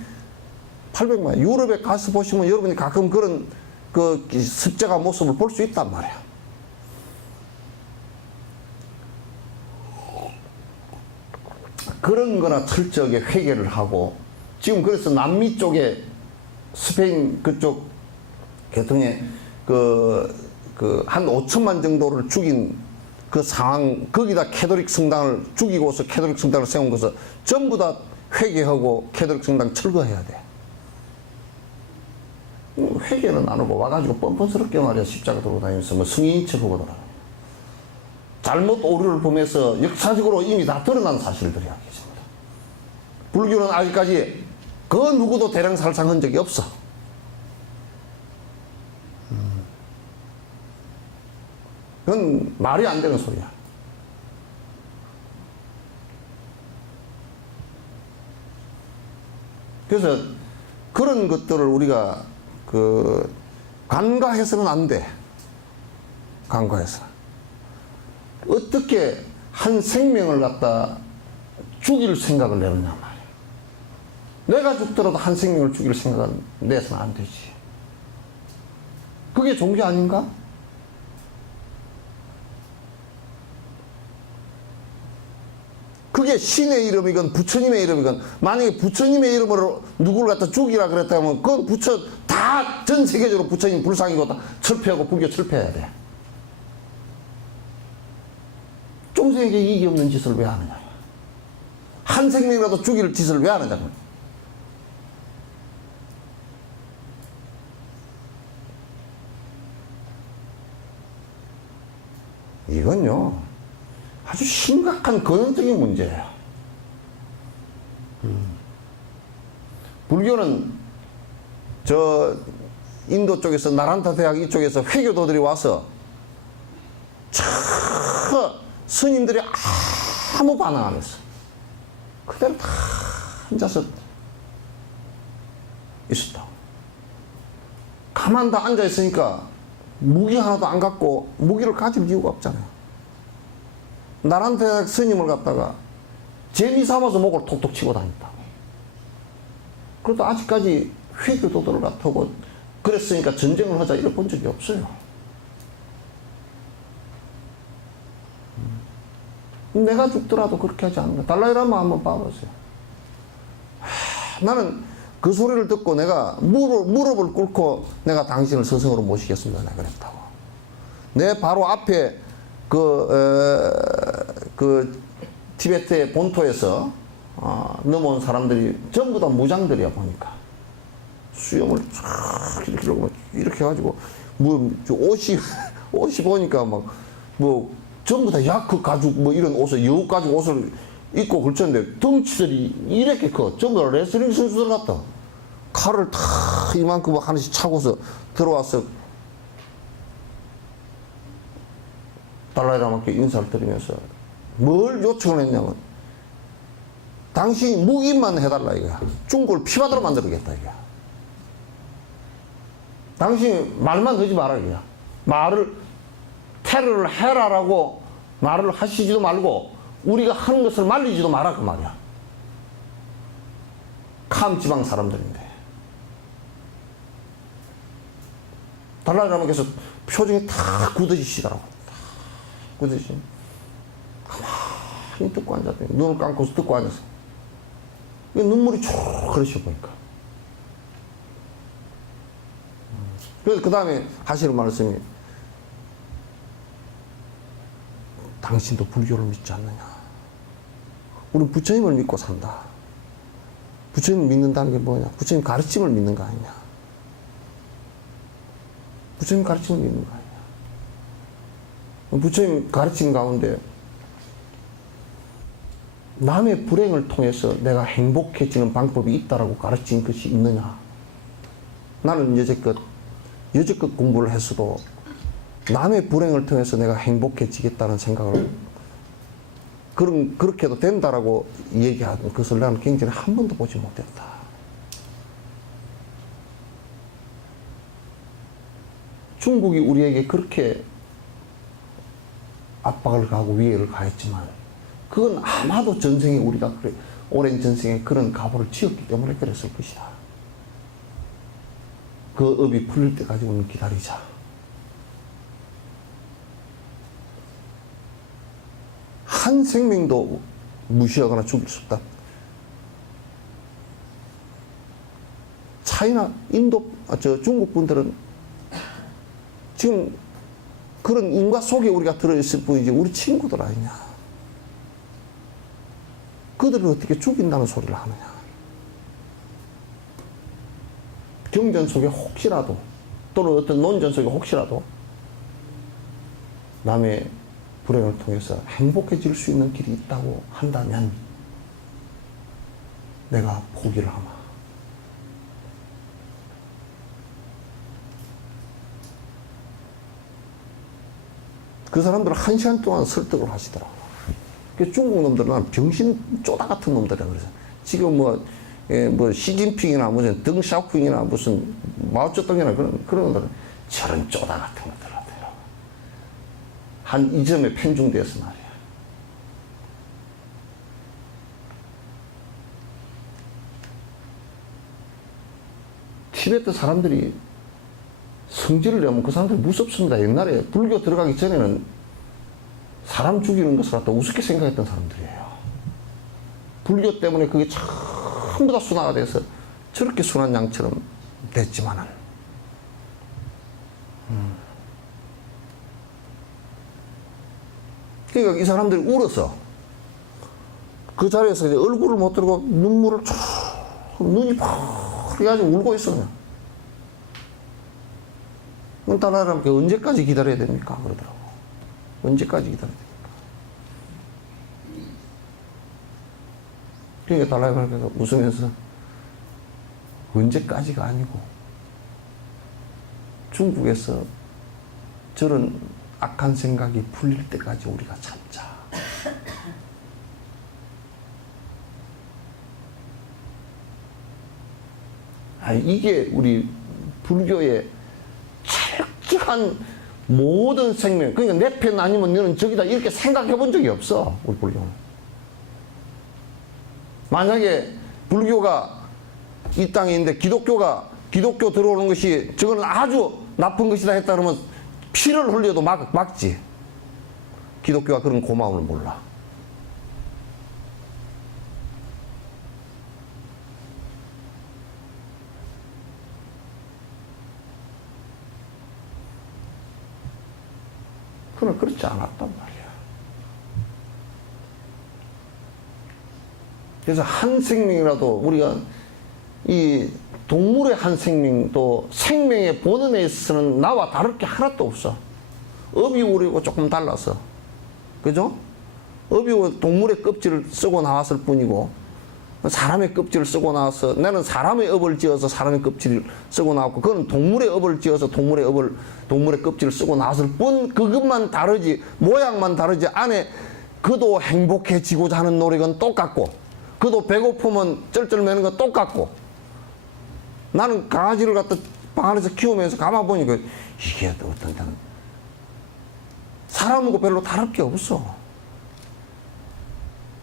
800만. 유럽에 가서 보시면 여러분이 가끔 그런 그 십자가 모습을 볼 수 있단 말이야. 그런 거나 철저하게 회개를 하고, 지금 그래서 남미 쪽에 스페인 그쪽 계통에 한 5천만 정도를 죽인 그 상황, 거기다 가톨릭 성당을 죽이고서 가톨릭 성당을 세운 것을 전부 다 회개하고 가톨릭 성당 철거해야 돼. 회개는 안 하고 와가지고 뻔뻔스럽게 말이야 십자가 들고 다니면서 뭐 승인인 척 하고 돌아. 잘못 오류를 보면서 역사적으로 이미 다 드러난 사실들이야. 불교는 아직까지 그 누구도 대량살상한 적이 없어. 그건 말이 안 되는 소리야. 그래서 그런 것들을 우리가 간과해서는 안 돼. 간과해서. 어떻게 한 생명을 갖다 죽일 생각을 내느냐 말이야. 내가 죽더라도 한 생명을 죽일 생각은 내서는 안 되지. 그게 종교 아닌가? 그게 신의 이름이건 부처님의 이름이건, 만약에 부처님의 이름으로 누구를 갖다 죽이라 그랬다면 그건 부처 다 전 세계적으로 부처님 불상이고 다 철폐하고 불교 철폐해야 돼.众生에게 이익이 없는 짓을 왜 하느냐. 한 생명이라도 죽일 짓을 왜 하느냐. 이건요 아주 심각한 근원적인 문제예요. 불교는 저 인도 쪽에서 나란타 대학 이쪽에서 회교도들이 와서 스님들이 아무 반응 안 했어. 그대로 다 앉아서 있었다고. 가만 다 앉아 있으니까 무기 하나도 안 갖고, 무기를 가질 이유가 없잖아요. 나란타 대학 스님을 갖다가 재미 삼아서 목을 톡톡 치고 다녔다고. 그래도 아직까지 회교도들을 갖다고 그랬으니까 전쟁을 하자 이래 본 적이 없어요. 내가 죽더라도 그렇게 하지 않는다. 달라이라마 한번 봐보세요. 나는 그 소리를 듣고 내가 무릎을 꿇고 내가 당신을 스승으로 모시겠습니다. 내가 그랬다고. 내 바로 앞에 그 티베트의 본토에서 넘어온 사람들이 전부 다 무장들이야 보니까. 수염을 쫙 이렇게 해가지고 옷이 보니까 뭐 전부 다 야크 가죽 뭐 이런 옷을 여우 가죽 옷을 입고 걸쳤는데 덩치들이 이렇게 커. 전부 다 레슬링 선수들 같다. 칼을 다 이만큼 하나씩 차고서 들어와서 달라이라마께 인사를 드리면서 뭘 요청을 했냐면 당신이 묵인만 해달라 이거야. 중국을 피바다로 만들겠다 이거야. 당신이 말만 하지 마라 이거야. 말을 테러를 해라라고 말을 하시지도 말고 우리가 하는 것을 말리지도 마라 그 말이야. 캄 지방 사람들인데. 달라이라마께서 표정이 다 굳어지시더라고. 다 굳어지시. 가만히 듣고 앉았더니 눈을 감고서 듣고 앉았어. 눈물이 쭉 흐르셔 보니까. 그래서 그 다음에 하시는 말씀이 당신도 불교를 믿지 않느냐. 우리는 부처님을 믿고 산다. 부처님을 믿는다는 게 뭐냐. 부처님 가르침을 믿는 거 아니냐. 부처님 가르침을 믿는 거 아니냐. 부처님 가르침 가운데 남의 불행을 통해서 내가 행복해지는 방법이 있다라고 가르친 것이 있느냐. 나는 여지껏 공부를 했어도 남의 불행을 통해서 내가 행복해지겠다는 생각을 그렇게 해도 된다라고 얘기하는 것을 나는 굉장히 한 번도 보지 못했다. 중국이 우리에게 그렇게 압박을 가하고 위해를 가했지만 그건 아마도 전생에 우리가 오랜 전생에 그런 가보를 지었기 때문에 그랬을 것이다. 그 업이 풀릴 때까지 우리는 기다리자. 한 생명도 무시하거나 죽일 수 없다. 차이나 중국 분들은 지금 그런 인과 속에 우리가 들어있을 뿐이지 우리 친구들 아니냐. 그들을 어떻게 죽인다는 소리를 하느냐. 경전 속에 혹시라도 또는 어떤 논전 속에 혹시라도 남의 불행을 통해서 행복해질 수 있는 길이 있다고 한다면 내가 포기를 하마. 그 사람들은 1시간 동안 설득을 하시더라고요. 중국 놈들은 병신 쪼다 같은 놈들이라 그래서 지금 뭐 시진핑이나 무슨 덩샤오핑이나 무슨 마오쩌둥이나 그런 놈들은 저런 쪼다 같은 것들 같아요. 한 이 점에 편중돼서 말이야. 티베트 사람들이 성질을 내면 그 사람들이 무섭습니다. 옛날에 불교 들어가기 전에는 사람 죽이는 것을 갖다 우습게 생각했던 사람들이에요. 불교 때문에 그게 전부 다 순화가 돼서 저렇게 순한 양처럼 됐지만은 그러니까 이 사람들이 울어서 그 자리에서 이제 얼굴을 못 들고 눈물을 쭉 눈이 퍽해가지고 울고 있어요. 달라이라마께 언제까지 기다려야 됩니까? 그러더라고. 언제까지 기다려야 됩니까? 그러니까 달라이라마께서 웃으면서 언제까지가 아니고 중국에서 저런 악한 생각이 풀릴 때까지 우리가 참자. 이게 우리 불교의 철저한 모든 생명, 그러니까 내 편 아니면 너는 저기다 이렇게 생각해 본 적이 없어. 우리 불교는. 만약에 불교가 이 땅에 있는데 기독교 들어오는 것이 저거는 아주 나쁜 것이다 했다 그러면 피를 흘려도 막지. 기독교가 그런 고마움을 몰라. 그러나 그렇지 않았단 말이야. 그래서 한 생명이라도 우리가 이 동물의 한 생명도 생명의 본원에 있어서는 나와 다를 게 하나도 없어. 업이 우리고 조금 달라서. 그죠? 업이 동물의 껍질을 쓰고 나왔을 뿐이고, 사람의 껍질을 쓰고 나와서, 나는 사람의 업을 지어서 사람의 껍질을 쓰고 나왔고, 그건 동물의 업을 지어서 동물의 껍질을 쓰고 나왔을 뿐, 그것만 다르지, 모양만 다르지, 안에 그도 행복해지고자 하는 노력은 똑같고, 그도 배고프면 쩔쩔매는 건 똑같고, 나는 강아지를 갖다 방 안에서 키우면서 가만 보니까 이게 어떤 데는 사람하고 별로 다를 게 없어.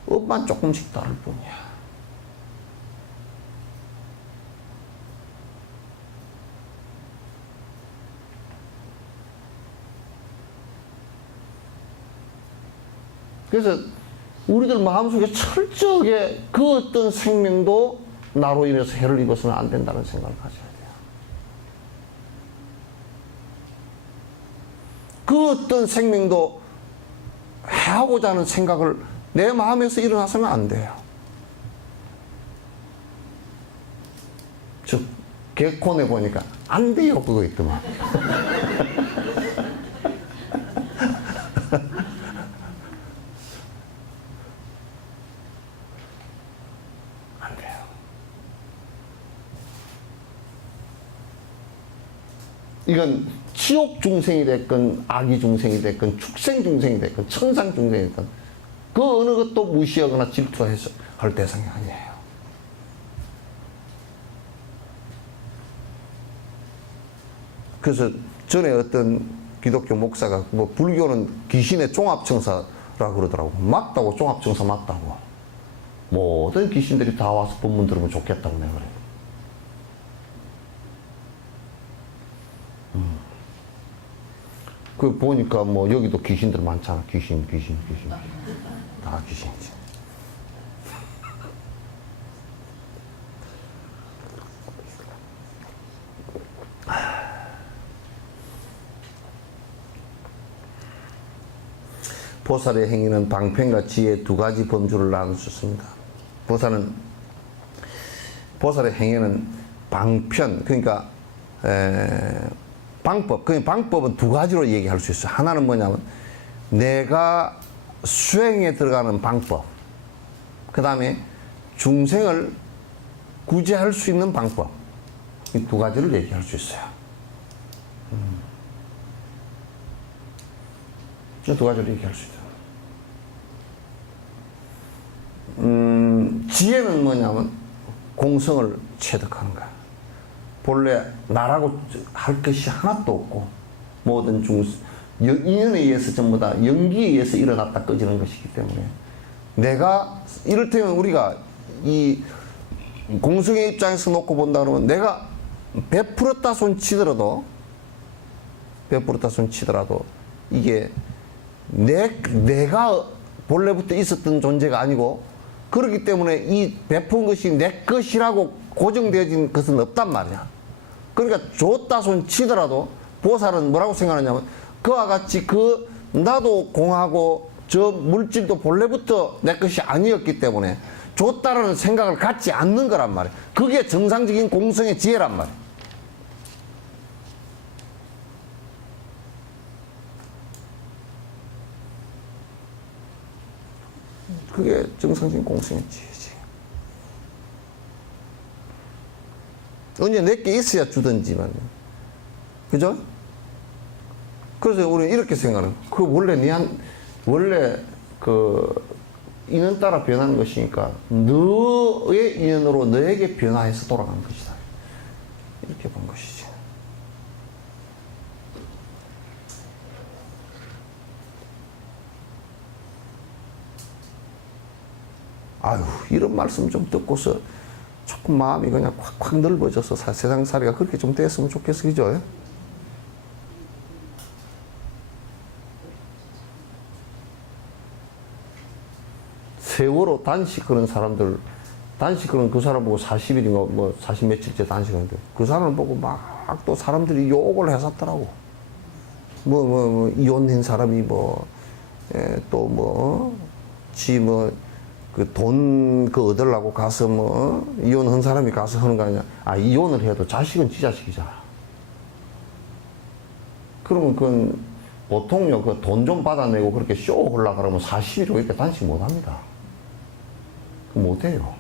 업만 조금씩 다를 뿐이야. 그래서 우리들 마음속에 철저하게 그 어떤 생명도 나로 인해서 해를 입어서는 안 된다는 생각을 가져야 돼요. 그 어떤 생명도 해하고자 하는 생각을 내 마음에서 일어나서는 안 돼요. 즉, 개콘에 보니까 안 돼요, 그거 있더만. 이건 지옥 중생이 됐건 악의 중생이 됐건 축생 중생이 됐건 천상 중생이 됐건 그 어느 것도 무시하거나 질투해서 할 대상이 아니에요. 그래서 전에 어떤 기독교 목사가 뭐 불교는 귀신의 종합청사라고 그러더라고. 맞다고, 종합청사 맞다고. 모든 귀신들이 다 와서 법문 들으면 좋겠다고 내가 그래요. 그 보니까 뭐 여기도 귀신들 많잖아. 귀신. 다 귀신이지. 보살의 행위는 방편과 지혜 두 가지 범주를 나누셨습니다. 보살의 행위는 방편, 그러니까 방법, 그 방법은 두 가지로 얘기할 수 있어요. 하나는 뭐냐면 내가 수행에 들어가는 방법, 그 다음에 중생을 구제할 수 있는 방법, 이 두 가지를 얘기할 수 있어요. 이 두 가지를 얘기할 수 있어요. 지혜는 뭐냐면 공성을 체득하는 거야. 본래 나라고 할 것이 하나도 없고 모든 인연에 의해서 전부 다 연기에 의해서 일어났다 꺼지는 것이기 때문에 내가 이를테면 우리가 이 공성의 입장에서 놓고 본다 그러면 내가 베풀었다 손 치더라도 이게 내가 본래부터 있었던 존재가 아니고 그렇기 때문에 이 베푼 것이 내 것이라고 고정되어진 것은 없단 말이야. 그러니까 줬다 손 치더라도 보살은 뭐라고 생각하냐면 그와 같이 나도 공하고 저 물질도 본래부터 내 것이 아니었기 때문에 줬다라는 생각을 갖지 않는 거란 말이야. 그게 정상적인 공성의 지혜란 말이야. 그게 정상적인 공성의 지혜지. 언제 내게 있어야 주든지만. 그죠? 그래서 우리는 이렇게 생각하는, 원래 인연 따라 변하는 것이니까, 너의 인연으로 너에게 변화해서 돌아가는 것이다. 이렇게 본 것이지. 아유, 이런 말씀 좀 듣고서 조금 마음이 그냥 콱콱 넓어져서 세상살이가 그렇게 좀 됐으면 좋겠어, 그죠? 세월호 단식 그런 사람들, 단식 그런 그 사람 보고 40일인가 뭐 40 며칠째 단식하는데 그 사람을 보고 막 또 사람들이 욕을 해샀더라고. 이혼한 사람이 또 그 돈 얻으려고 가서 이혼한 사람이 가서 하는 거 아니야. 이혼을 해도 자식은 지 자식이잖아. 그러면 그건 보통요, 그 돈 좀 받아내고 그렇게 쇼 하려고 그러면 40일로 이렇게 단식 못 합니다. 못 해요.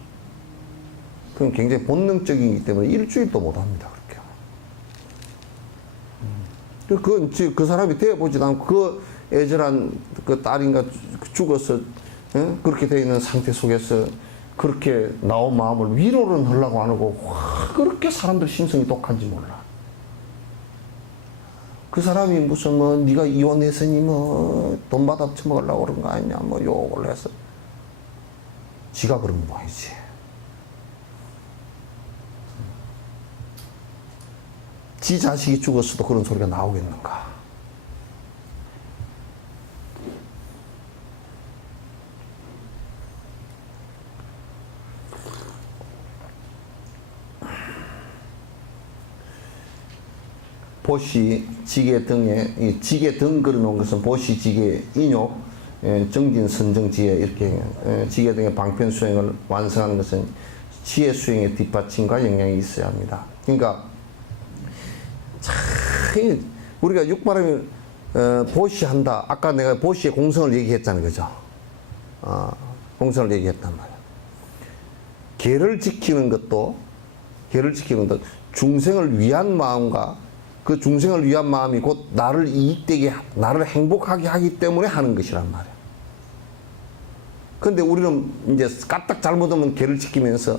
그건 굉장히 본능적이기 때문에 일주일도 못 합니다. 그렇게. 그 사람이 되어보지도 않고 그 애절한 그 딸인가 죽어서 그렇게 되어 있는 상태 속에서 그렇게 나온 마음을 위로는 하려고 안 하고 그렇게 사람들 심성이 독한지 몰라. 그 사람이 무슨 네가 이혼했으니 돈 받아 처먹으려고 그런 거 아니냐 욕을 해서 지가 그런 모양이지. 지 자식이 죽었어도 그런 소리가 나오겠는가. 보시 지게 등에 이 지게 등 그려놓은 것은 보시 지게 인욕 정진 선정지에 이렇게 지게 등의 방편 수행을 완성하는 것은 지혜 수행의 뒷받침과 영향이 있어야 합니다. 그러니까 참 우리가 육바람을 보시한다. 아까 내가 보시의 공성을 얘기했잖아요, 그죠? 공성을 얘기했단 말이야. 계를 지키는 것도 중생을 위한 마음과 그 중생을 위한 마음이 곧 나를 이익되게, 나를 행복하게 하기 때문에 하는 것이란 말이야. 근데 우리는 이제 까딱 잘못하면 계를 지키면서,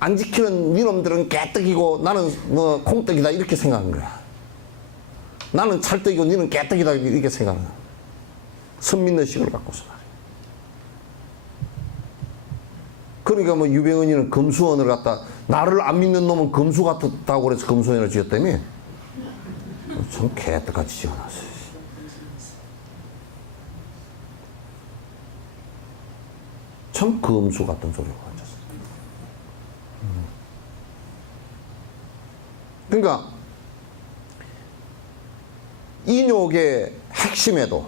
안 지키는 니놈들은 깨떡이고 나는 콩떡이다 이렇게 생각하는 거야. 나는 찰떡이고 니는 깨떡이다 이렇게 생각하는 거야. 선민의식을 갖고서 말이야. 그러니까 유병헌이는 금수원을 갖다 나를 안 믿는 놈은 금수 같다고 그래서 금수원을 지었다며. 참 개떡같이 지어놨어요. 참 금수 같은 소리가 앉았어. 그러니까 인욕의 핵심에도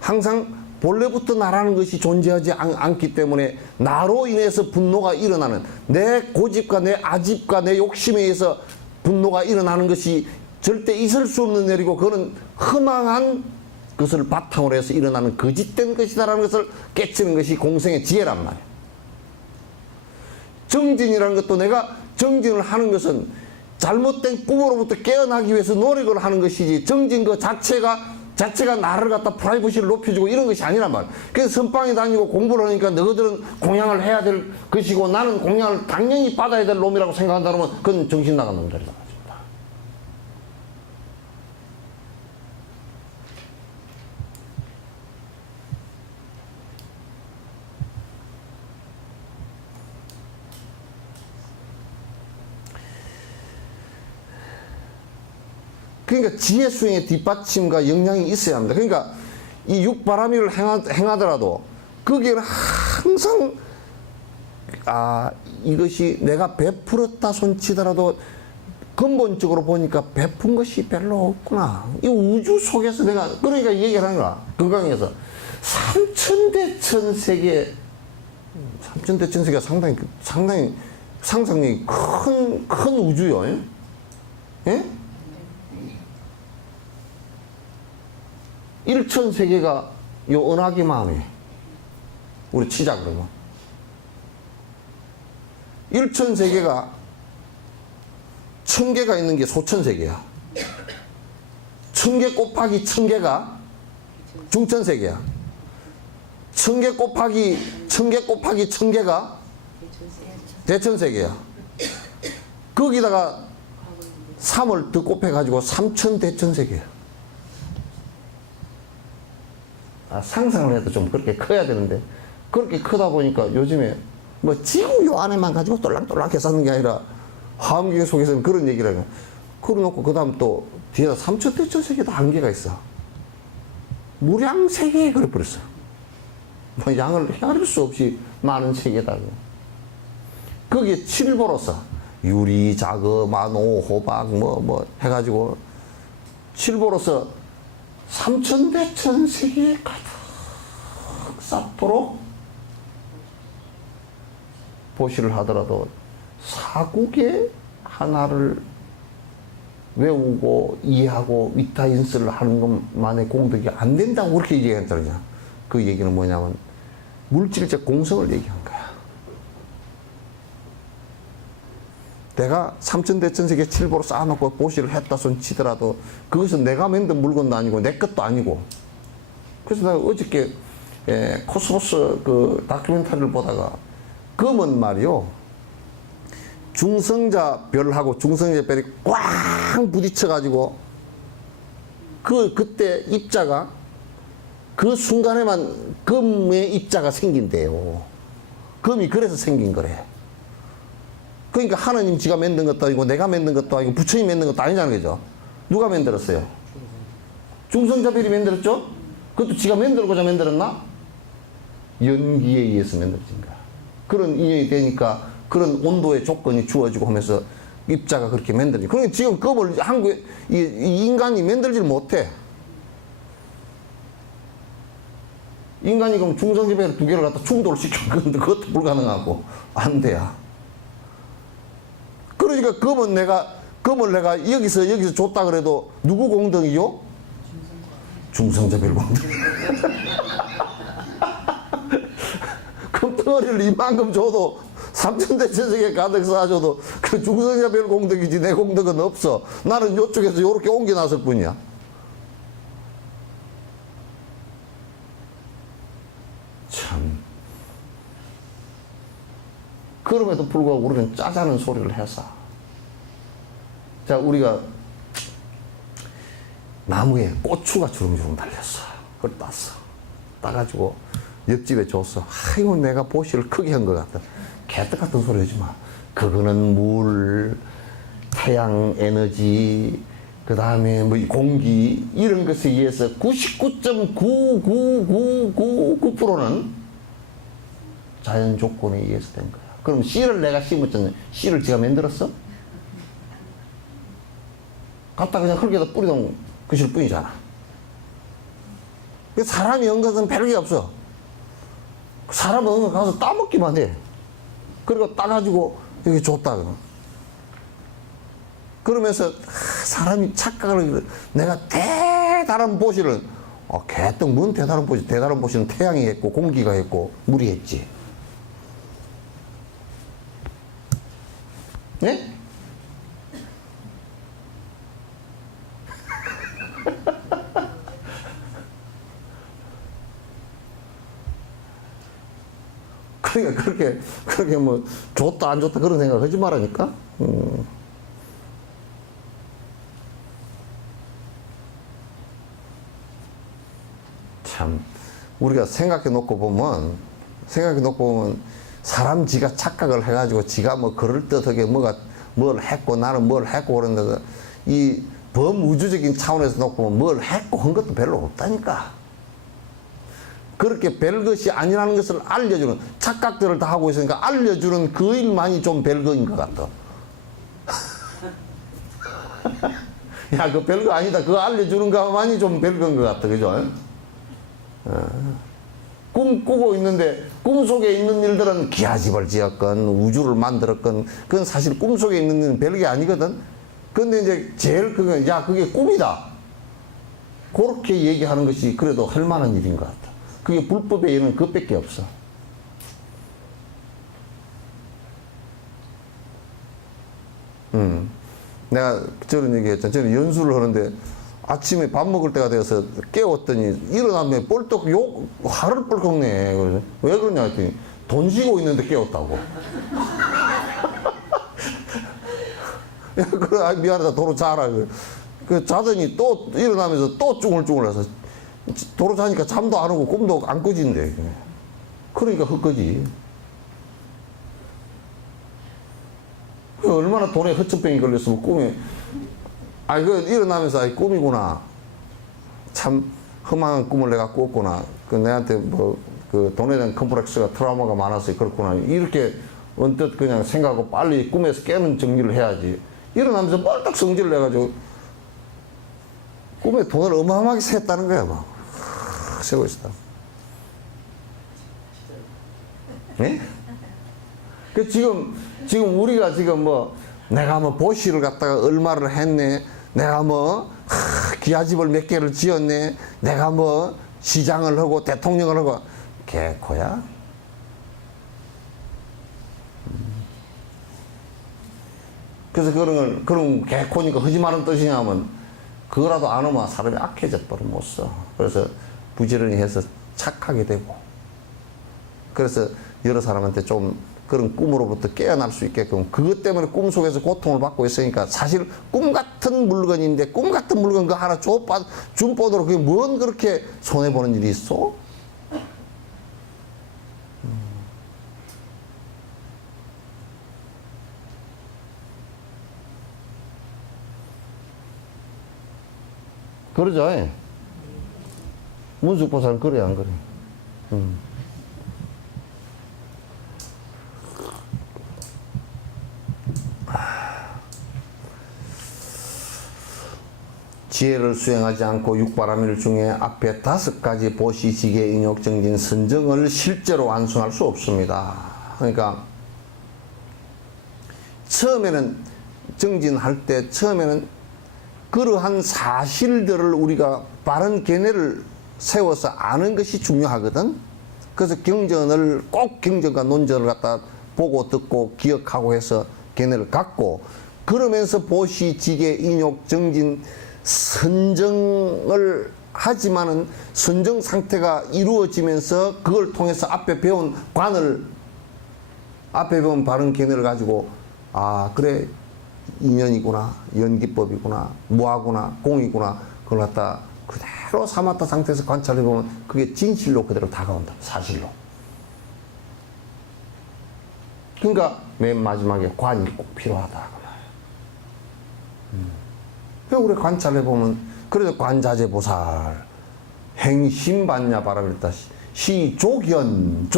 항상 본래부터 나라는 것이 존재하지 않기 때문에 나로 인해서 분노가 일어나는, 내 고집과 내 아집과 내 욕심에 의해서 분노가 일어나는 것이 절대 있을 수 없는 일이고, 그거는 허망한 것을 바탕으로 해서 일어나는 거짓된 것이다라는 것을 깨치는 것이 공생의 지혜란 말이야. 정진이라는 것도 내가 정진을 하는 것은 잘못된 꿈으로부터 깨어나기 위해서 노력을 하는 것이지, 정진 그 자체가 나를 갖다 프라이버시를 높여주고 이런 것이 아니란 말이야. 그래서 선방에 다니고 공부를 하니까 너희들은 공양을 해야 될 것이고 나는 공양을 당연히 받아야 될 놈이라고 생각한다면 그건 정신 나간 놈들이다. 그러니까 지혜 수행의 뒷받침과 영향이 있어야 합니다. 그러니까 이 육바라밀을 행하더라도 거기에는 항상 이것이 내가 베풀었다 손치더라도 근본적으로 보니까 베푼 것이 별로 없구나. 이 우주 속에서 내가 그러니까 얘기를 하는 거야. 건강에서 삼천대천세계 상당히 상상력이 큰 우주요. 예? 일천세계가 요 은하계 마음에 우리 치자 그러면 일천세계가 1000개가 있는 게 소천세계야. 1000개 곱하기 1000개가 중천세계야. 1000개 곱하기 1000개가 대천세계야. 거기다가 3을 더 곱해가지고 3000대천세계야. 상상을 해도 좀 그렇게 커야 되는데, 그렇게 크다 보니까 요즘에 지구 요 안에만 가지고 똘랑똘랑하게 사는 게 아니라 화엄경 속에서는 그런 얘기를 해요. 그러놓고 그 다음 또 뒤에다 3000대천세계도 한계가 있어. 무량세계에 그래버렸어. 양을 헤아릴 수 없이 많은 세계다. 거기에 7보로서 유리, 자거, 만호, 호박 해가지고 칠보로서 삼천대천세계에 가득 쌓도록 보시를 하더라도 사국의 하나를 외우고 이해하고 위타인스를 하는 것만의 공덕이 안 된다고 그렇게 얘기했더냐. 그 얘기는 뭐냐면 물질적 공성을 얘기한 거야. 내가 삼천대천세계 칠보로 쌓아놓고 보시를 했다 손 치더라도 그것은 내가 만든 물건도 아니고 내 것도 아니고. 그래서 내가 어저께 코스모스 그 다큐멘터리를 보다가 금은 말이요, 중성자별하고 중성자별이 꽝 부딪혀가지고 그때 입자가 그 순간에만 금의 입자가 생긴대요. 금이 그래서 생긴 거래. 그러니까 하나님 지가 만든 것도 아니고 내가 만든 것도 아니고 부처님 만든 것도 아니잖아요. 그죠? 누가 만들었어요? 중성자별이 만들었죠? 그것도 지가 만들고자 만들었나? 연기에 의해서 만들어진 거야. 그런 인연이 되니까 그런 온도의 조건이 주어지고 하면서 입자가 그렇게 만들어지. 그러니까 지금 금을 한국에 이 인간이 만들질 못해. 인간이 그럼 중성자별 두 개를 갖다 충돌시키면 그것도 불가능하고 안 돼야. 그러니까 금을 내가 여기서 줬다 그래도 누구 공덕이요? 중성자별 공덕. 금덩어리를 이만큼 줘도 삼천대천세계 가득 쌓아줘도 그 중성자별 공덕이지 내 공덕은 없어. 나는 이쪽에서 이렇게 옮겨놨을 뿐이야. 참. 그럼에도 불구하고 우리는 짜자는 소리를 해서. 자, 우리가 나무에 고추가 주름주름 달렸어. 그걸 땄어. 따가지고 옆집에 줬어. 아이고, 내가 보시를 크게 한 것 같다. 개떡 같은 소리 하지 마. 그거는 물, 태양 에너지, 그 다음에 뭐 공기, 이런 것에 의해서 99.99999%는 자연 조건에 의해서 된 거야. 그럼 씨를 내가 심었잖아. 씨를 지가 만들었어? 갖다 그냥 흙에다 뿌리던 것일 뿐이잖아. 사람이 한 것은 별게 없어. 사람은 한 거 가서 따먹기만 해. 그리고 따가지고 여기 줬다. 그러면서 사람이 착각을, 내가 대단한 보시를, 개떡 뭔 대단한 보시? 대단한 보시는 태양이 했고 공기가 했고 물이 했지. 네? 그러니까 그렇게 뭐 좋다 안 좋다 그런 생각 하지 말라니까. 참 우리가 생각해 놓고 보면 사람 지가 착각을 해가지고 지가 뭐 그럴듯하게 뭘 했고 나는 뭘 했고 그런데 이 범우주적인 차원에서 놓고 보면 뭘 했고 한 것도 별로 없다니까. 그렇게 별것이 아니라는 것을 알려주는, 착각들을 다 하고 있으니까 알려주는 그 일만이 좀 별거인 것 같아. 야, 그 별거 아니다. 그거 알려주는 것만이 좀 별거인 것 같아. 그죠? 꿈 꾸고 있는데 꿈속에 있는 일들은 기하집을 지었건 우주를 만들었건 그건 사실 꿈속에 있는 일은 별게 아니거든. 근데 이제 제일 그건 그게 꿈이다. 그렇게 얘기하는 것이 그래도 할 만한 일인 것 같아. 그게 불법의 예는 그것밖에 없어. 내가 저런 얘기 했잖아. 저는 연수를 하는데 아침에 밥 먹을 때가 되어서 깨웠더니 일어나면 뻘떡 화를 뻘컥 내. 그래서 왜 그러냐 했더니 돈 쥐고 있는데 깨웠다고. 야, 그래, 미안하다. 도로 자라. 그 자더니 또 일어나면서 또 쭝울쭝울 해서 도로 자니까 잠도 안 오고 꿈도 안 꾸진대. 그러니까 헛거지. 얼마나 돈에 허천병이 걸렸으면 꿈에, 일어나면서 꿈이구나. 참 험한 꿈을 내가 꿨구나. 내한테 그 돈에 대한 컴플렉스가 트라우마가 많아서 그렇구나. 이렇게 언뜻 그냥 생각하고 빨리 꿈에서 깨는 정리를 해야지. 일어나면서 뻘떡 성질을 내가지고 꿈에 돈을 어마어마하게 세웠다는 거야, 막. 세고 있었다. 예? 그 지금 우리가 지금 뭐, 내가 뭐 보시를 갖다가 얼마를 했네, 내가 뭐, 기아집을 몇 개를 지었네, 내가 뭐, 시장을 하고 대통령을 하고, 개코야? 그래서 그런 개코니까 하지 말은 뜻이냐면, 그거라도 안 오면 사람이 악해져 버려 못 써. 그래서 부지런히 해서 착하게 되고. 그래서 여러 사람한테 좀 그런 꿈으로부터 깨어날 수 있게끔, 그것 때문에 꿈속에서 고통을 받고 있으니까 사실 꿈 같은 물건인데, 꿈 같은 물건 그 하나 줌뽀드로 그게 뭔 그렇게 손해보는 일이 있어? 그러죠. 문숙보살은 그래, 안 그래? 지혜를 수행하지 않고 육바라밀 중에 앞에 5가지 보시, 지계, 인욕, 정진, 선정을 실제로 완성할 수 없습니다. 그러니까 처음에는 정진할 때 처음에는 그러한 사실들을 우리가 바른 견해를 세워서 아는 것이 중요하거든. 그래서 꼭 경전과 논전을 갖다 보고 듣고 기억하고 해서 견해를 갖고, 그러면서 보시, 지계, 인욕, 정진, 선정을 하지만은 선정 상태가 이루어지면서 그걸 통해서 앞에 배운 바른 견해를 가지고, 아, 그래, 인연이구나, 연기법이구나, 무하구나, 공이구나, 그걸 갖다 그대로 사마타 상태에서 관찰해보면 그게 진실로 그대로 다가온다, 사실로. 그러니까 맨 마지막에 관이 꼭 필요하다. 그래서 우리 관찰해보면, 그래서 관자재보살, 행심반야 바라밀다, 시조견,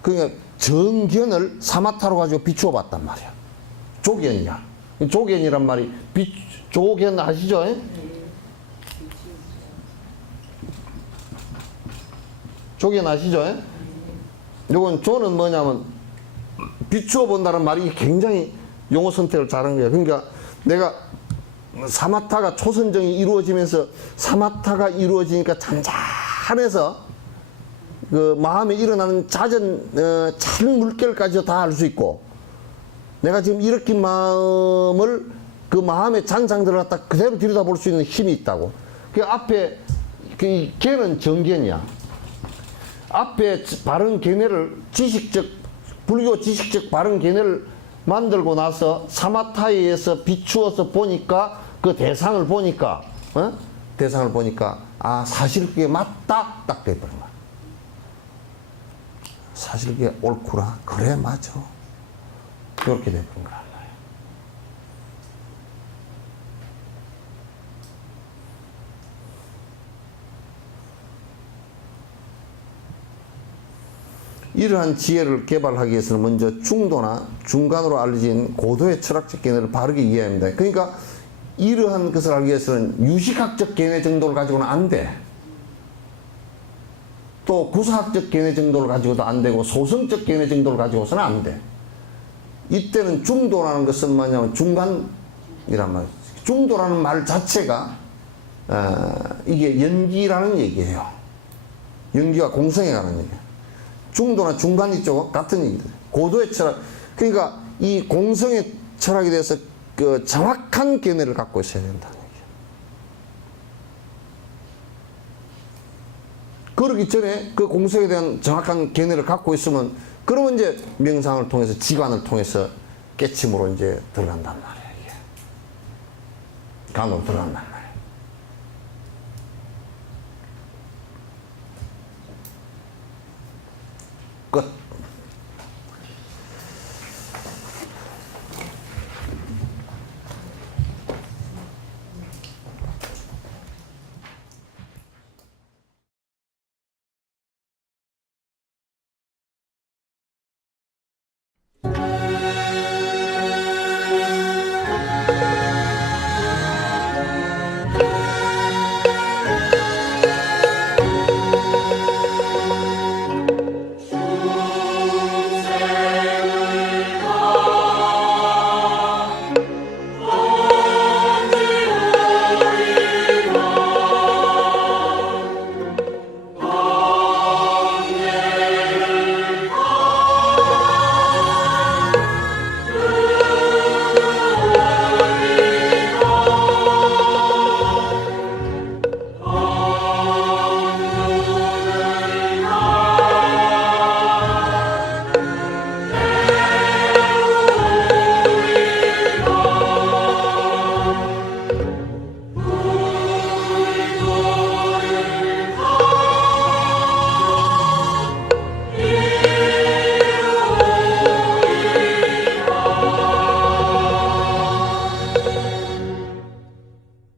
그러니까 정견을 사마타로 가지고 비추어 봤단 말이야. 조견이야. 조견이란 말이, 조견 아시죠? 조견 아시죠? 요건 조는 뭐냐면, 비추어 본다는 말이 굉장히 용어 선택을 잘한 거야. 그러니까 내가 사마타가 초선정이 이루어지면서, 사마타가 이루어지니까 잔잔해서 그 마음에 일어나는 작은 물결까지 다 알 수 있고, 내가 지금 일으킨 마음을, 그 마음의 잔상들을 갖다 그대로 들여다볼 수 있는 힘이 있다고. 그 앞에 그 걔는 정견이야. 앞에 바른 견해를 불교 지식적 바른 견해를 만들고 나서 사마타에 의해서 비추어서 보니까, 그 대상을 보니까, 아, 사실 그게 맞다, 딱 돼버린 거야. 사실 그게 옳구나, 그래, 맞아, 그렇게 돼버린 거야. 이러한 지혜를 개발하기 위해서는 먼저 중도나 중간으로 알려진 고도의 철학적 견해를 바르게 이해해야 합니다. 그러니까 이러한 것을 알기 위해서는 유식학적 견해 정도를 가지고는 안 돼. 또 구사학적 견해 정도를 가지고도 안 되고, 소성적 견해 정도를 가지고서는 안 돼. 이때는 중도라는 것은 뭐냐면 중간이란 말이에요. 중도라는 말 자체가 이게 연기라는 얘기예요. 연기와 공성에 관한 얘기예요. 중도나 중간 이쪽 같은 얘기들. 고도의 철학. 그러니까 이 공성의 철학에 대해서 그 정확한 견해를 갖고 있어야 된다는 얘기예요. 그러기 전에 그 공성에 대한 정확한 견해를 갖고 있으면, 그러면 이제 명상을 통해서, 지관을 통해서 깨침으로 이제 들어간단 말이에요. 이게. 간으로 들어간다.